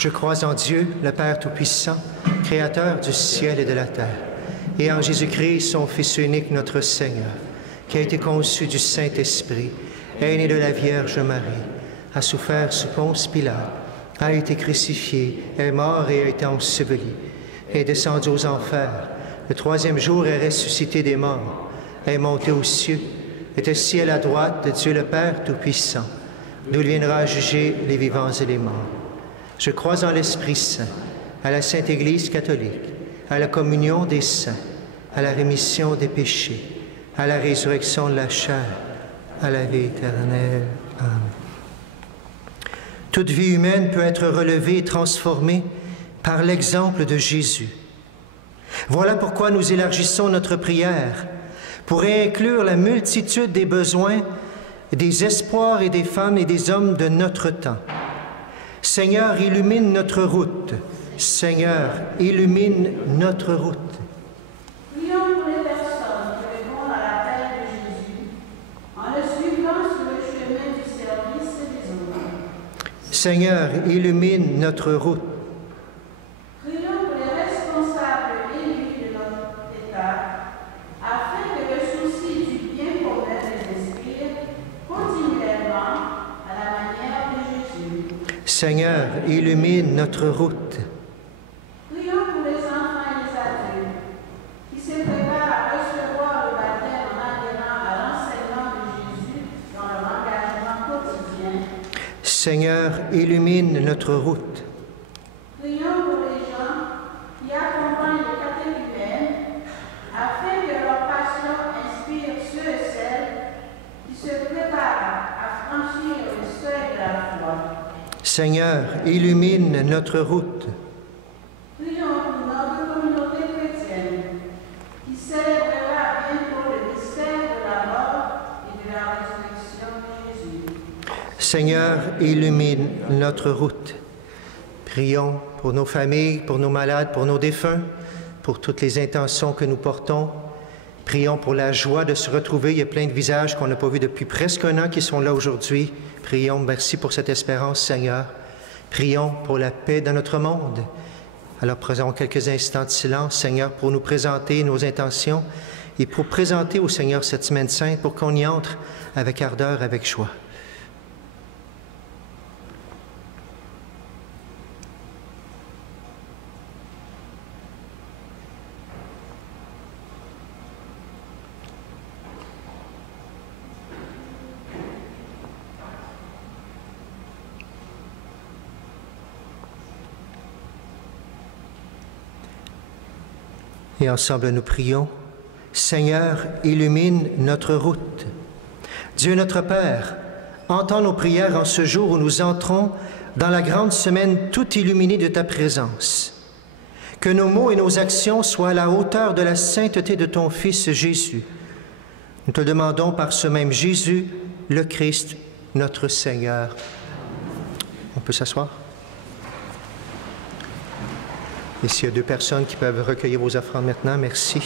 Je crois en Dieu, le Père Tout-Puissant, Créateur du ciel et de la terre, et en Jésus-Christ, son Fils unique, notre Seigneur, qui a été conçu du Saint-Esprit, est né de la Vierge Marie, a souffert sous Ponce Pilate, a été crucifié, est mort et a été enseveli, est descendu aux enfers. Le troisième jour est ressuscité des morts, est monté aux cieux, est assis à la droite de Dieu le Père Tout-Puissant, d'où il viendra juger les vivants et les morts. Je crois en l'Esprit Saint, à la Sainte Église catholique, à la communion des saints, à la rémission des péchés, à la résurrection de la chair, à la vie éternelle. Amen. Toute vie humaine peut être relevée et transformée par l'exemple de Jésus. Voilà pourquoi nous élargissons notre prière pour inclure la multitude des besoins, des espoirs et des femmes et des hommes de notre temps. Seigneur, illumine notre route. Seigneur, illumine notre route. Prions pour les personnes qui répondent à l'appel de Jésus en le suivant sur le chemin du service et des autres. Seigneur, illumine notre route. Prions pour les responsables élus de notre État afin que le souci du bien commun les inspire continuellement à la manière de Jésus. Seigneur, illumine notre route. Prions pour les enfants et les adultes qui se préparent à recevoir le baptême en adhérant à l'enseignement de Jésus dans leur engagement quotidien. Seigneur, illumine notre route. Prions pour les gens qui accompagnent les catéchumènes afin que leur passion inspire ceux et celles qui se préparent à franchir le seuil de la foi. Seigneur, illumine notre route. Prions pour notre communauté chrétienne qui célébrera bientôt le mystère de la mort et de la résurrection de Jésus. Seigneur, illumine notre route. Prions pour nos familles, pour nos malades, pour nos défunts, pour toutes les intentions que nous portons. Prions pour la joie de se retrouver. Il y a plein de visages qu'on n'a pas vus depuis presque un an qui sont là aujourd'hui. Prions, merci pour cette espérance, Seigneur. Prions pour la paix dans notre monde. Alors prenons quelques instants de silence, Seigneur, pour nous présenter nos intentions et pour présenter au Seigneur cette semaine sainte pour qu'on y entre avec ardeur, avec joie. Et ensemble, nous prions. Seigneur, illumine notre route. Dieu notre Père, entends nos prières en ce jour où nous entrons dans la grande semaine tout illuminée de ta présence. Que nos mots et nos actions soient à la hauteur de la sainteté de ton Fils Jésus. Nous te demandons par ce même Jésus, le Christ, notre Seigneur. On peut s'asseoir? Et s'il y a deux personnes qui peuvent recueillir vos offrandes maintenant, merci.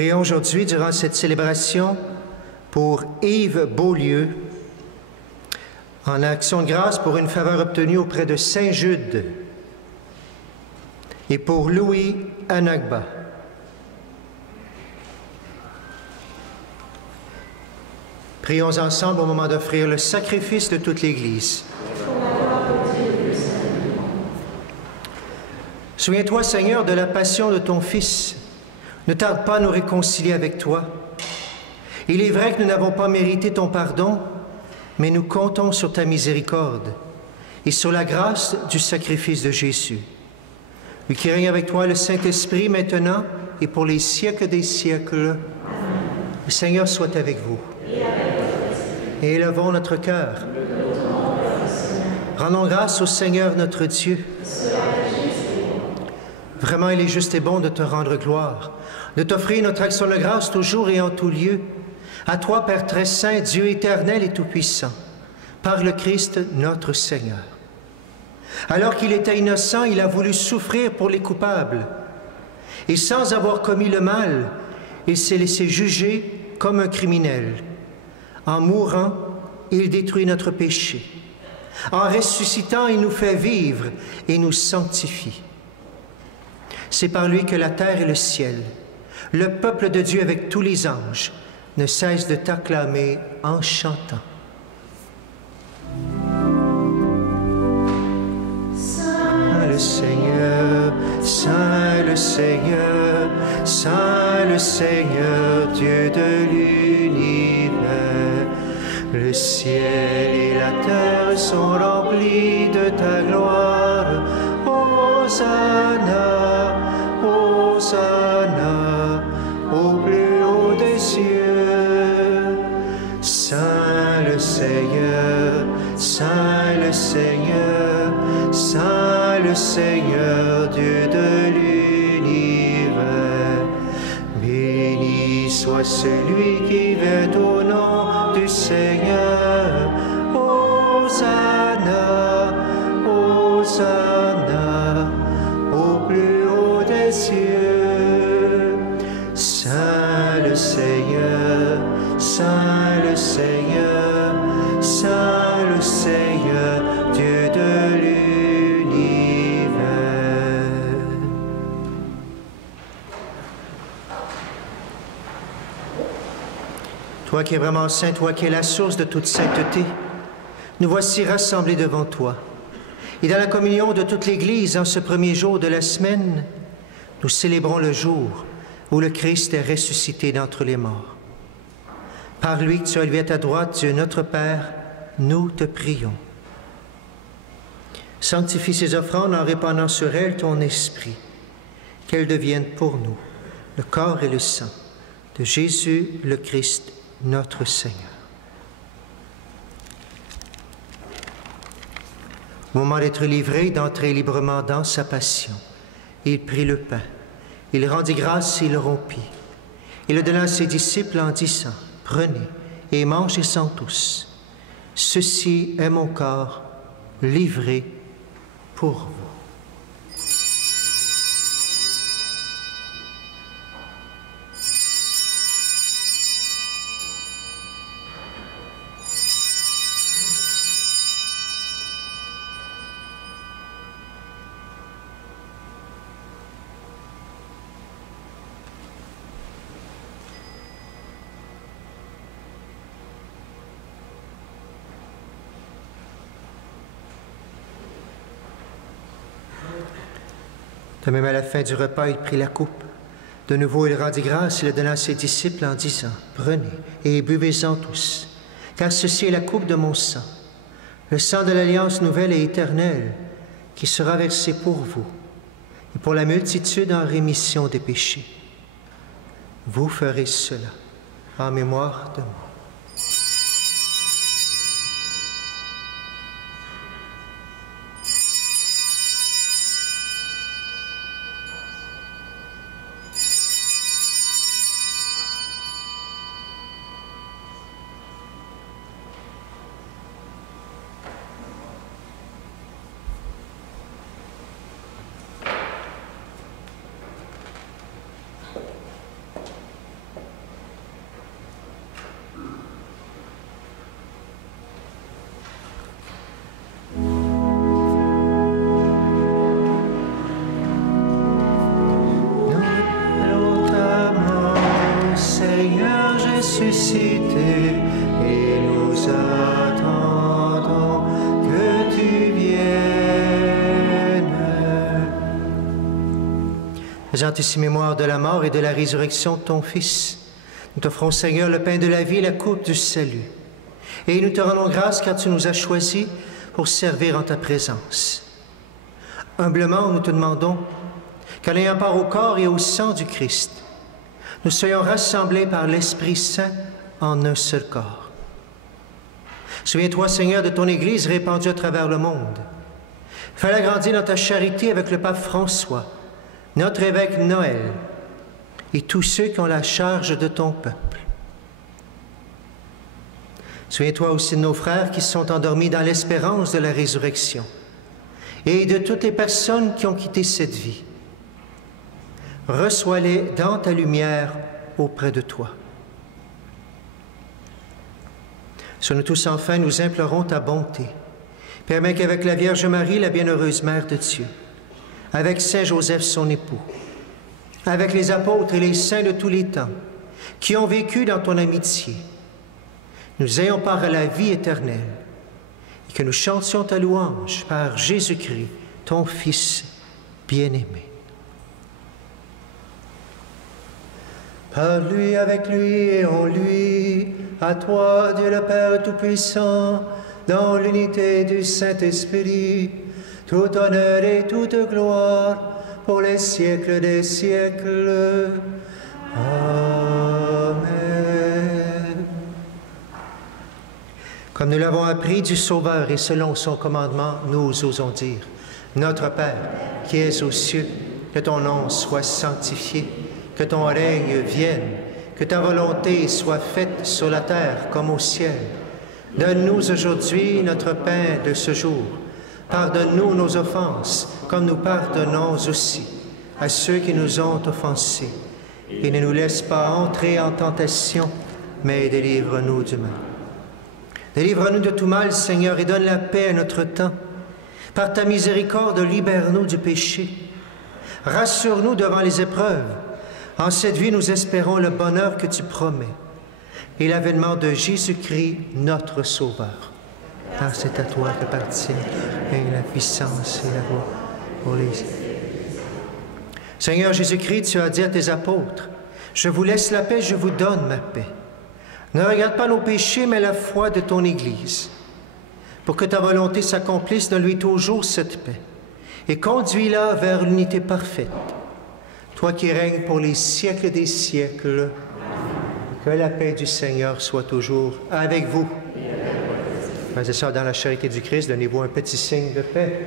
Prions aujourd'hui, durant cette célébration, pour Yves Beaulieu, en action de grâce pour une faveur obtenue auprès de Saint Jude, et pour Louis Anagba. Prions ensemble au moment d'offrir le sacrifice de toute l'Église. Souviens-toi, Seigneur, de la passion de ton Fils. Ne tarde pas à nous réconcilier avec toi. Il est vrai que nous n'avons pas mérité ton pardon, mais nous comptons sur ta miséricorde et sur la grâce du sacrifice de Jésus. Lui qui règne avec toi, le Saint-Esprit, maintenant et pour les siècles des siècles. Le Seigneur soit avec vous. Et élevons notre cœur. Rendons grâce au Seigneur notre Dieu. Vraiment, il est juste et bon de te rendre gloire, de t'offrir notre action de grâce toujours et en tout lieu. À toi, Père très saint, Dieu éternel et tout-puissant, par le Christ notre Seigneur. Alors qu'il était innocent, il a voulu souffrir pour les coupables. Et sans avoir commis le mal, il s'est laissé juger comme un criminel. En mourant, il détruit notre péché. En ressuscitant, il nous fait vivre et nous sanctifie. C'est par lui que la terre et le ciel, le peuple de Dieu avec tous les anges, ne cessent de t'acclamer en chantant. Saint le Seigneur, Saint le Seigneur, Saint le Seigneur, Dieu de l'univers. Le ciel et la terre sont remplis de ta gloire. Hosanna, Hosanna, au plus haut des cieux. Saint le Seigneur, Saint le Seigneur, Saint le Seigneur, Dieu de l'univers. Béni soit celui qui vient au nom du Seigneur. Hosanna, Hosanna, au plus haut des cieux. Saint le Seigneur, Saint le Seigneur, Saint le Seigneur, Dieu de l'univers. Toi qui es vraiment saint, toi qui es la source de toute sainteté, nous voici rassemblés devant toi. Et dans la communion de toute l'Église, en ce premier jour de la semaine, nous célébrons le jour où le Christ est ressuscité d'entre les morts. Par lui, tu as élevé à ta droite, Dieu notre Père, nous te prions. Sanctifie ces offrandes en répandant sur elles ton esprit, qu'elles deviennent pour nous le corps et le sang de Jésus le Christ, notre Seigneur. Au moment d'être livré, d'entrer librement dans sa passion, il prit le pain, il rendit grâce et le rompit. Il le donna à ses disciples en disant, « Prenez et mangez-en tous. Ceci est mon corps livré pour vous. » De même, à la fin du repas, il prit la coupe. De nouveau, il rendit grâce et le donna à ses disciples en disant, « Prenez et buvez-en tous, car ceci est la coupe de mon sang, le sang de l'alliance nouvelle et éternelle, qui sera versé pour vous et pour la multitude en rémission des péchés. Vous ferez cela en mémoire de moi. » Seigneur ressuscité, et nous attendons que tu viennes. Faisant ici mémoire de la mort et de la résurrection de ton Fils, nous t'offrons, Seigneur, le pain de la vie et la coupe du salut. Et nous te rendons grâce car tu nous as choisis pour servir en ta présence. Humblement, nous te demandons qu'en ayant part au corps et au sang du Christ, nous soyons rassemblés par l'Esprit Saint en un seul corps. Souviens-toi, Seigneur, de ton Église répandue à travers le monde. Fais-la grandir dans ta charité avec le pape François, notre évêque Noël, et tous ceux qui ont la charge de ton peuple. Souviens-toi aussi de nos frères qui sont endormis dans l'espérance de la résurrection et de toutes les personnes qui ont quitté cette vie. Reçois-les dans ta lumière auprès de toi. Sur nous tous, enfin, nous implorons ta bonté. Permets qu'avec la Vierge Marie, la bienheureuse Mère de Dieu, avec Saint Joseph, son époux, avec les apôtres et les saints de tous les temps, qui ont vécu dans ton amitié, nous ayons part à la vie éternelle et que nous chantions ta louange par Jésus-Christ, ton Fils bien-aimé. Par lui, avec lui et en lui, à toi, Dieu le Père Tout-Puissant, dans l'unité du Saint-Esprit, tout honneur et toute gloire pour les siècles des siècles. Amen. Comme nous l'avons appris du Sauveur et selon son commandement, nous osons dire: Notre Père, qui es aux cieux, que ton nom soit sanctifié, que ton règne vienne, que ta volonté soit faite sur la terre comme au ciel. Donne-nous aujourd'hui notre pain de ce jour. Pardonne-nous nos offenses, comme nous pardonnons aussi à ceux qui nous ont offensés. Et ne nous laisse pas entrer en tentation, mais délivre-nous du mal. Délivre-nous de tout mal, Seigneur, et donne la paix à notre temps. Par ta miséricorde, libère-nous du péché. Rassure-nous devant les épreuves. En cette vie, nous espérons le bonheur que tu promets et l'avènement de Jésus-Christ, notre Sauveur. Car c'est à toi qu'appartient la puissance et la gloire pour les... Seigneur Jésus-Christ, tu as dit à tes apôtres: Je vous laisse la paix, je vous donne ma paix. Ne regarde pas nos péchés, mais la foi de ton Église. Pour que ta volonté s'accomplisse, donne-lui toujours cette paix et conduis-la vers l'unité parfaite. Toi qui règnes pour les siècles des siècles, que la paix du Seigneur soit toujours avec vous. Frères et sœurs, dans la charité du Christ, donnez-vous un petit signe de paix.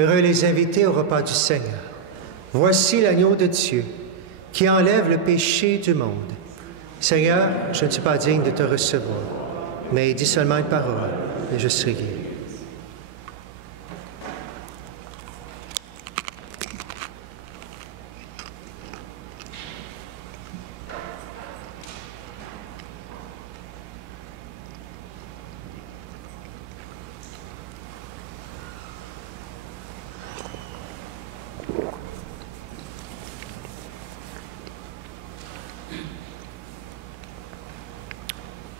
Heureux les invités au repas du Seigneur. Voici l'agneau de Dieu qui enlève le péché du monde. Seigneur, je ne suis pas digne de te recevoir, mais dis seulement une parole et je serai guéri.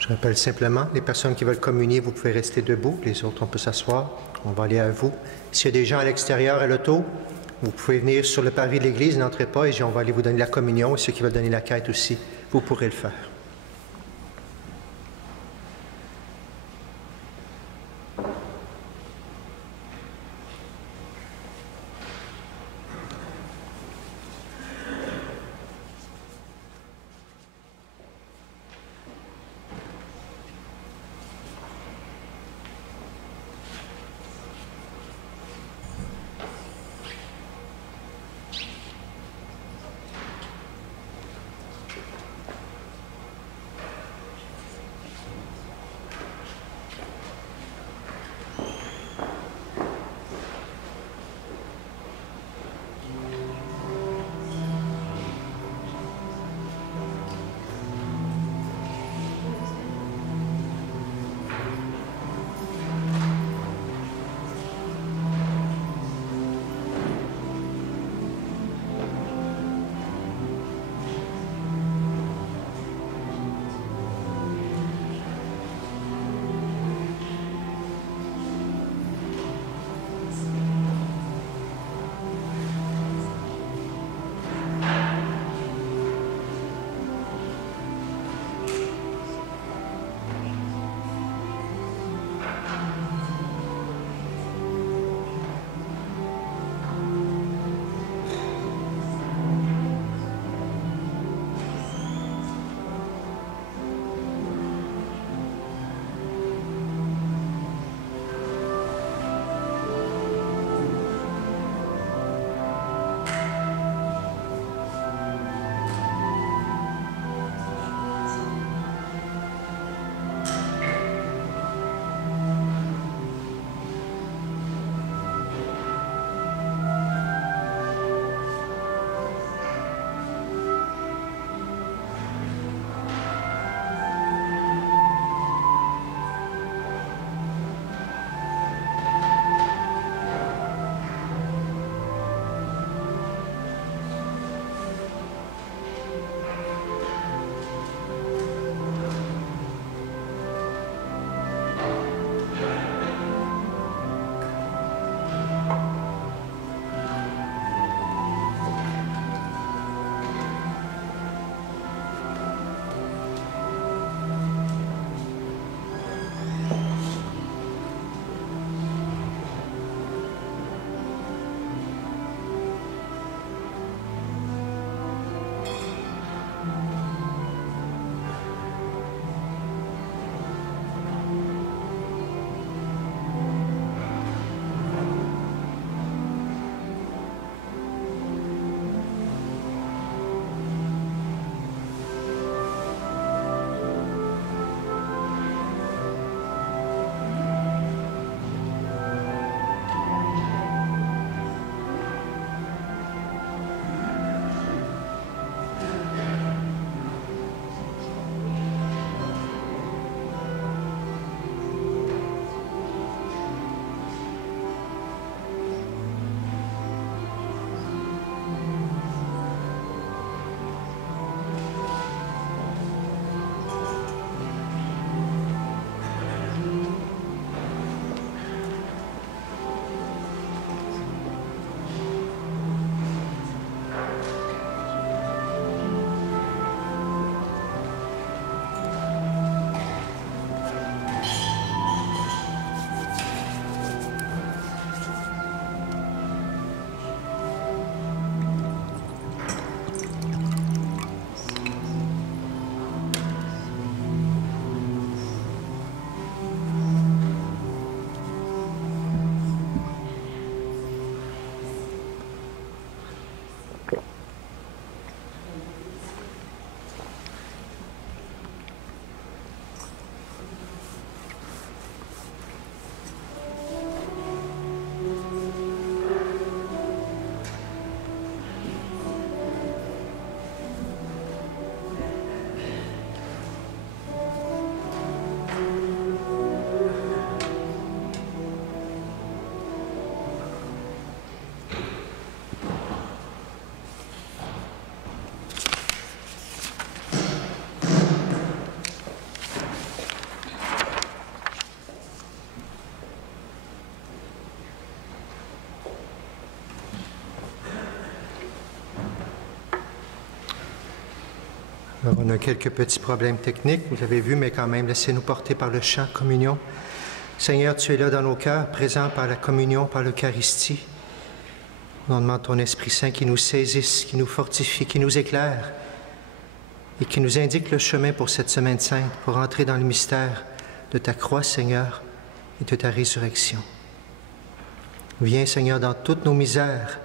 Je rappelle simplement, les personnes qui veulent communier, vous pouvez rester debout. Les autres, on peut s'asseoir. On va aller à vous. S'il y a des gens à l'extérieur, à l'auto, vous pouvez venir sur le parvis de l'église, n'entrez pas, et on va aller vous donner la communion. Et ceux qui veulent donner la quête aussi, vous pourrez le faire. Alors, on a quelques petits problèmes techniques, vous l'avez vu, mais quand même, laissez-nous porter par le chant communion. Seigneur, tu es là dans nos cœurs, présent par la communion, par l'Eucharistie. On demande ton Esprit Saint qui nous saisisse, qui nous fortifie, qui nous éclaire et qui nous indique le chemin pour cette semaine sainte, pour entrer dans le mystère de ta croix, Seigneur, et de ta résurrection. Viens, Seigneur, dans toutes nos misères.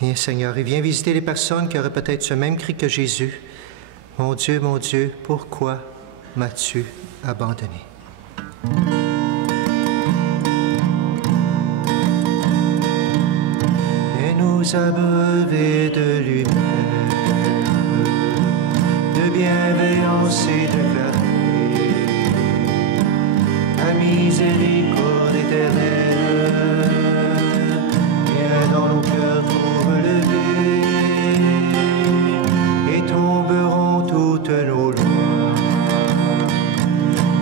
Viens, Seigneur, et viens visiter les personnes qui auraient peut-être ce même cri que Jésus. Mon Dieu, pourquoi m'as-tu abandonné? Et nous abreuver de lumière, de bienveillance et de clarté, la miséricorde éternelle, viens dans nos cœurs tout relever, et tomberont toutes nos lois,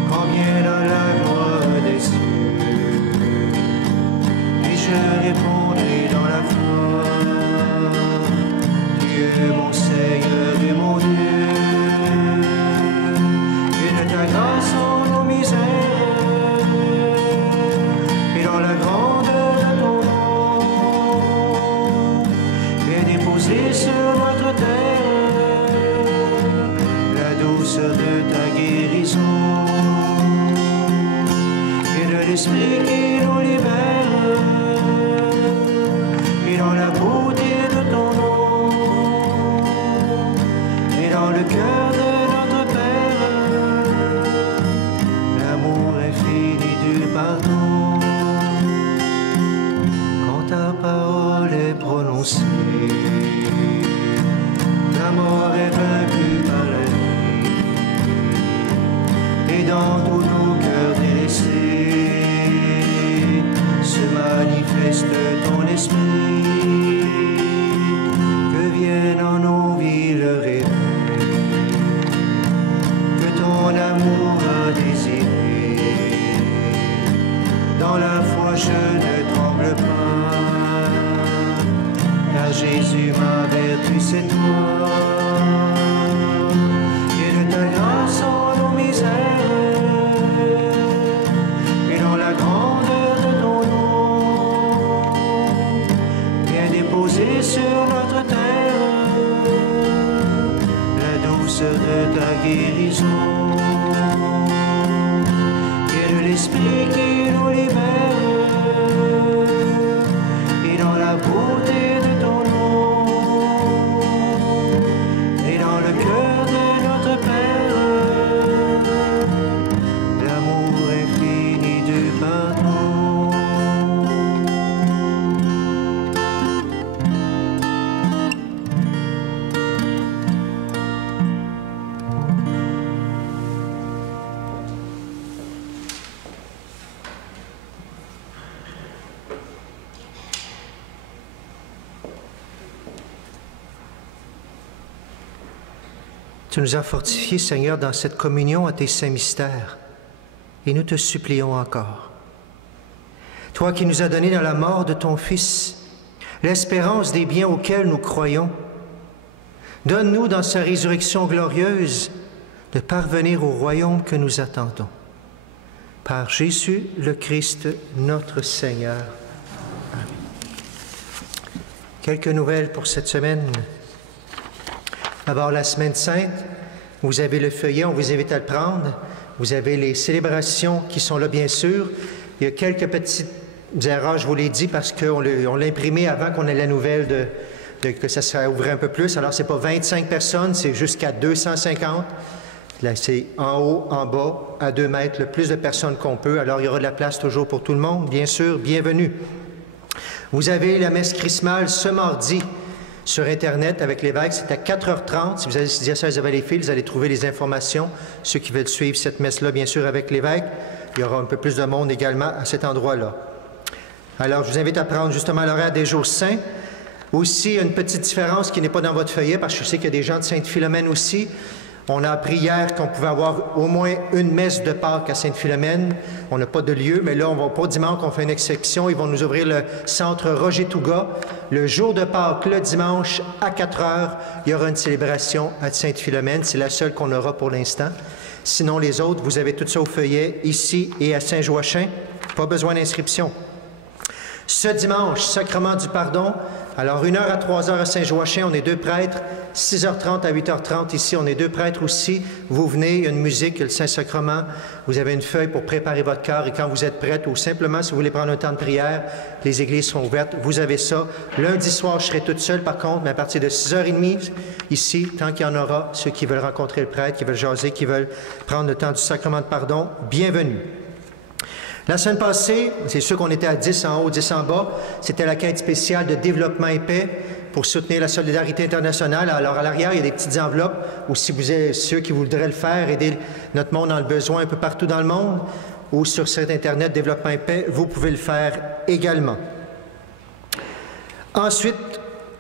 quand viendra la gloire des cieux, et je répondrai dans la foi, tu es mon Seigneur et mon Dieu, et de ta grâce en nos misères, et dans la grandeur de ton nom, viens déposer sur notre terre la douceur de ta guérison, et de l'Esprit qui nous libère, et dans la beauté de ton nom, et dans le cœur de notre Père, l'amour infini du pardon. Quand ta parole est prononcée, la mort est vaincue par la vie, et dans tous nos cœurs délaissés se manifeste ton esprit, que vienne en nos vies le réveil, que ton amour a désiré. Dans la foi je ne tremble pas, car Jésus ma vertu c'est toi, et de ta grâce en nos misères, et dans la grandeur de ton nom, viens déposer sur notre terre la douceur de ta guérison, et de l'Esprit qui nous libère, et dans la beauté de ton nom, et dans le cœur de notre Père, l'amour infini du pardon. Tu nous as fortifiés, Seigneur, dans cette communion à tes saints mystères, et nous te supplions encore. Toi qui nous as donné dans la mort de ton Fils l'espérance des biens auxquels nous croyons, donne-nous dans sa résurrection glorieuse de parvenir au royaume que nous attendons. Par Jésus le Christ, notre Seigneur. Amen. Quelques nouvelles pour cette semaine. D'abord, la Semaine Sainte, vous avez le feuillet, on vous invite à le prendre. Vous avez les célébrations qui sont là, bien sûr. Il y a quelques petites erreurs, je vous l'ai dit, parce qu'on l'a imprimé avant qu'on ait la nouvelle que ça serait ouvert un peu plus. Alors, ce n'est pas 25 personnes, c'est jusqu'à 250. Là, c'est en haut, en bas, à 2 mètres, le plus de personnes qu'on peut. Alors, il y aura de la place toujours pour tout le monde, bien sûr. Bienvenue. Vous avez la messe chrismale ce mardi sur Internet avec l'évêque. C'est à 4h30. Si vous allez au diocèse de Valleyfield, vous allez trouver les informations. Ceux qui veulent suivre cette messe-là, bien sûr, avec l'évêque. Il y aura un peu plus de monde également à cet endroit-là. Alors, je vous invite à prendre justement l'horaire des jours saints. Aussi, une petite différence qui n'est pas dans votre feuillet, parce que je sais qu'il y a des gens de Sainte-Philomène aussi. On a appris hier qu'on pouvait avoir au moins une messe de Pâques à Sainte-Philomène. On n'a pas de lieu, mais là, pour dimanche, on fait une exception. Ils vont nous ouvrir le centre Roger Touga. Le jour de Pâques, le dimanche, à 4 heures, il y aura une célébration à Sainte-Philomène. C'est la seule qu'on aura pour l'instant. Sinon, les autres, vous avez tout ça au feuillet, ici et à Saint-Joachim. Pas besoin d'inscription. Ce dimanche, sacrement du pardon. Alors, 1h à 3h à Saint-Joachim, on est 2 prêtres. 6h30 à 8h30 ici, on est 2 prêtres aussi. Vous venez, il y a une musique, il y a le Saint-Sacrement. Vous avez une feuille pour préparer votre cœur et quand vous êtes prête, ou simplement si vous voulez prendre un temps de prière, les églises sont ouvertes. Vous avez ça. Lundi soir, je serai toute seule par contre, mais à partir de 6h30 ici, tant qu'il y en aura, ceux qui veulent rencontrer le prêtre, qui veulent jaser, qui veulent prendre le temps du sacrement de pardon, bienvenue. La semaine passée, c'est sûr qu'on était à 10 en haut, 10 en bas. C'était la quête spéciale de développement et paix pour soutenir la solidarité internationale. Alors, à l'arrière, il y a des petites enveloppes où si vous êtes ceux qui voudraient le faire, aider notre monde dans le besoin un peu partout dans le monde, ou sur site Internet Développement et paix, vous pouvez le faire également. Ensuite,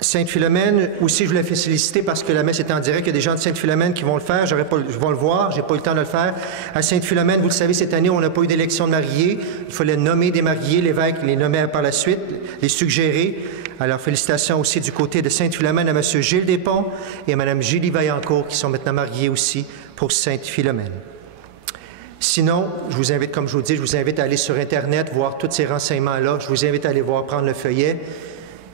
Sainte-Philomène, aussi je voulais féliciter parce que la messe est en direct, il y a des gens de Sainte-Philomène qui vont le faire, je vais le voir, je n'ai pas eu le temps de le faire. À Sainte-Philomène, vous le savez, cette année, on n'a pas eu d'élection de mariés, il fallait nommer des mariés, l'évêque les nommait par la suite, les suggérer. Alors, félicitations aussi du côté de Sainte-Philomène à M. Gilles Despons et à Mme Julie Vaillancourt qui sont maintenant mariés aussi pour Sainte-Philomène. Sinon, je vous invite, comme je vous dis, je vous invite à aller sur Internet, voir tous ces renseignements-là, je vous invite à aller voir, prendre le feuillet.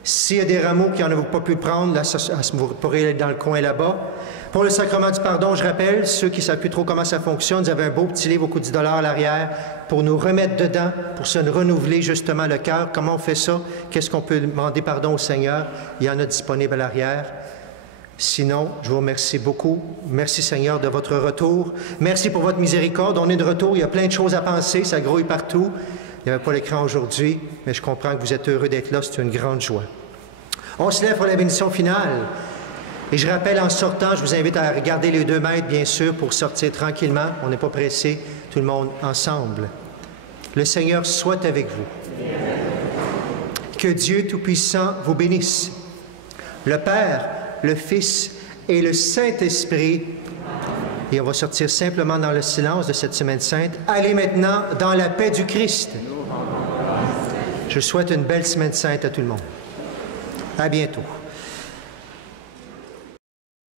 S'il y a des rameaux qui n'en ont pas pu prendre, là, vous pourrez aller dans le coin là-bas. Pour le sacrement du pardon, je rappelle, ceux qui ne savent plus trop comment ça fonctionne, vous avez un beau petit livre au coût de $10 à l'arrière pour nous remettre dedans, pour se renouveler justement le cœur. Comment on fait ça? Qu'est-ce qu'on peut demander pardon au Seigneur? Il y en a disponible à l'arrière. Sinon, je vous remercie beaucoup. Merci Seigneur de votre retour. Merci pour votre miséricorde. On est de retour, il y a plein de choses à penser, ça grouille partout. Il n'y avait pas l'écran aujourd'hui, mais je comprends que vous êtes heureux d'être là, c'est une grande joie. On se lève pour la bénédiction finale. Et je rappelle, en sortant, je vous invite à regarder les 2 mètres, bien sûr, pour sortir tranquillement. On n'est pas pressé, tout le monde ensemble. Le Seigneur soit avec vous. Que Dieu Tout-Puissant vous bénisse. Le Père, le Fils et le Saint-Esprit. Et on va sortir simplement dans le silence de cette semaine sainte. Allez maintenant dans la paix du Christ. Je souhaite une belle semaine sainte à tout le monde. À bientôt.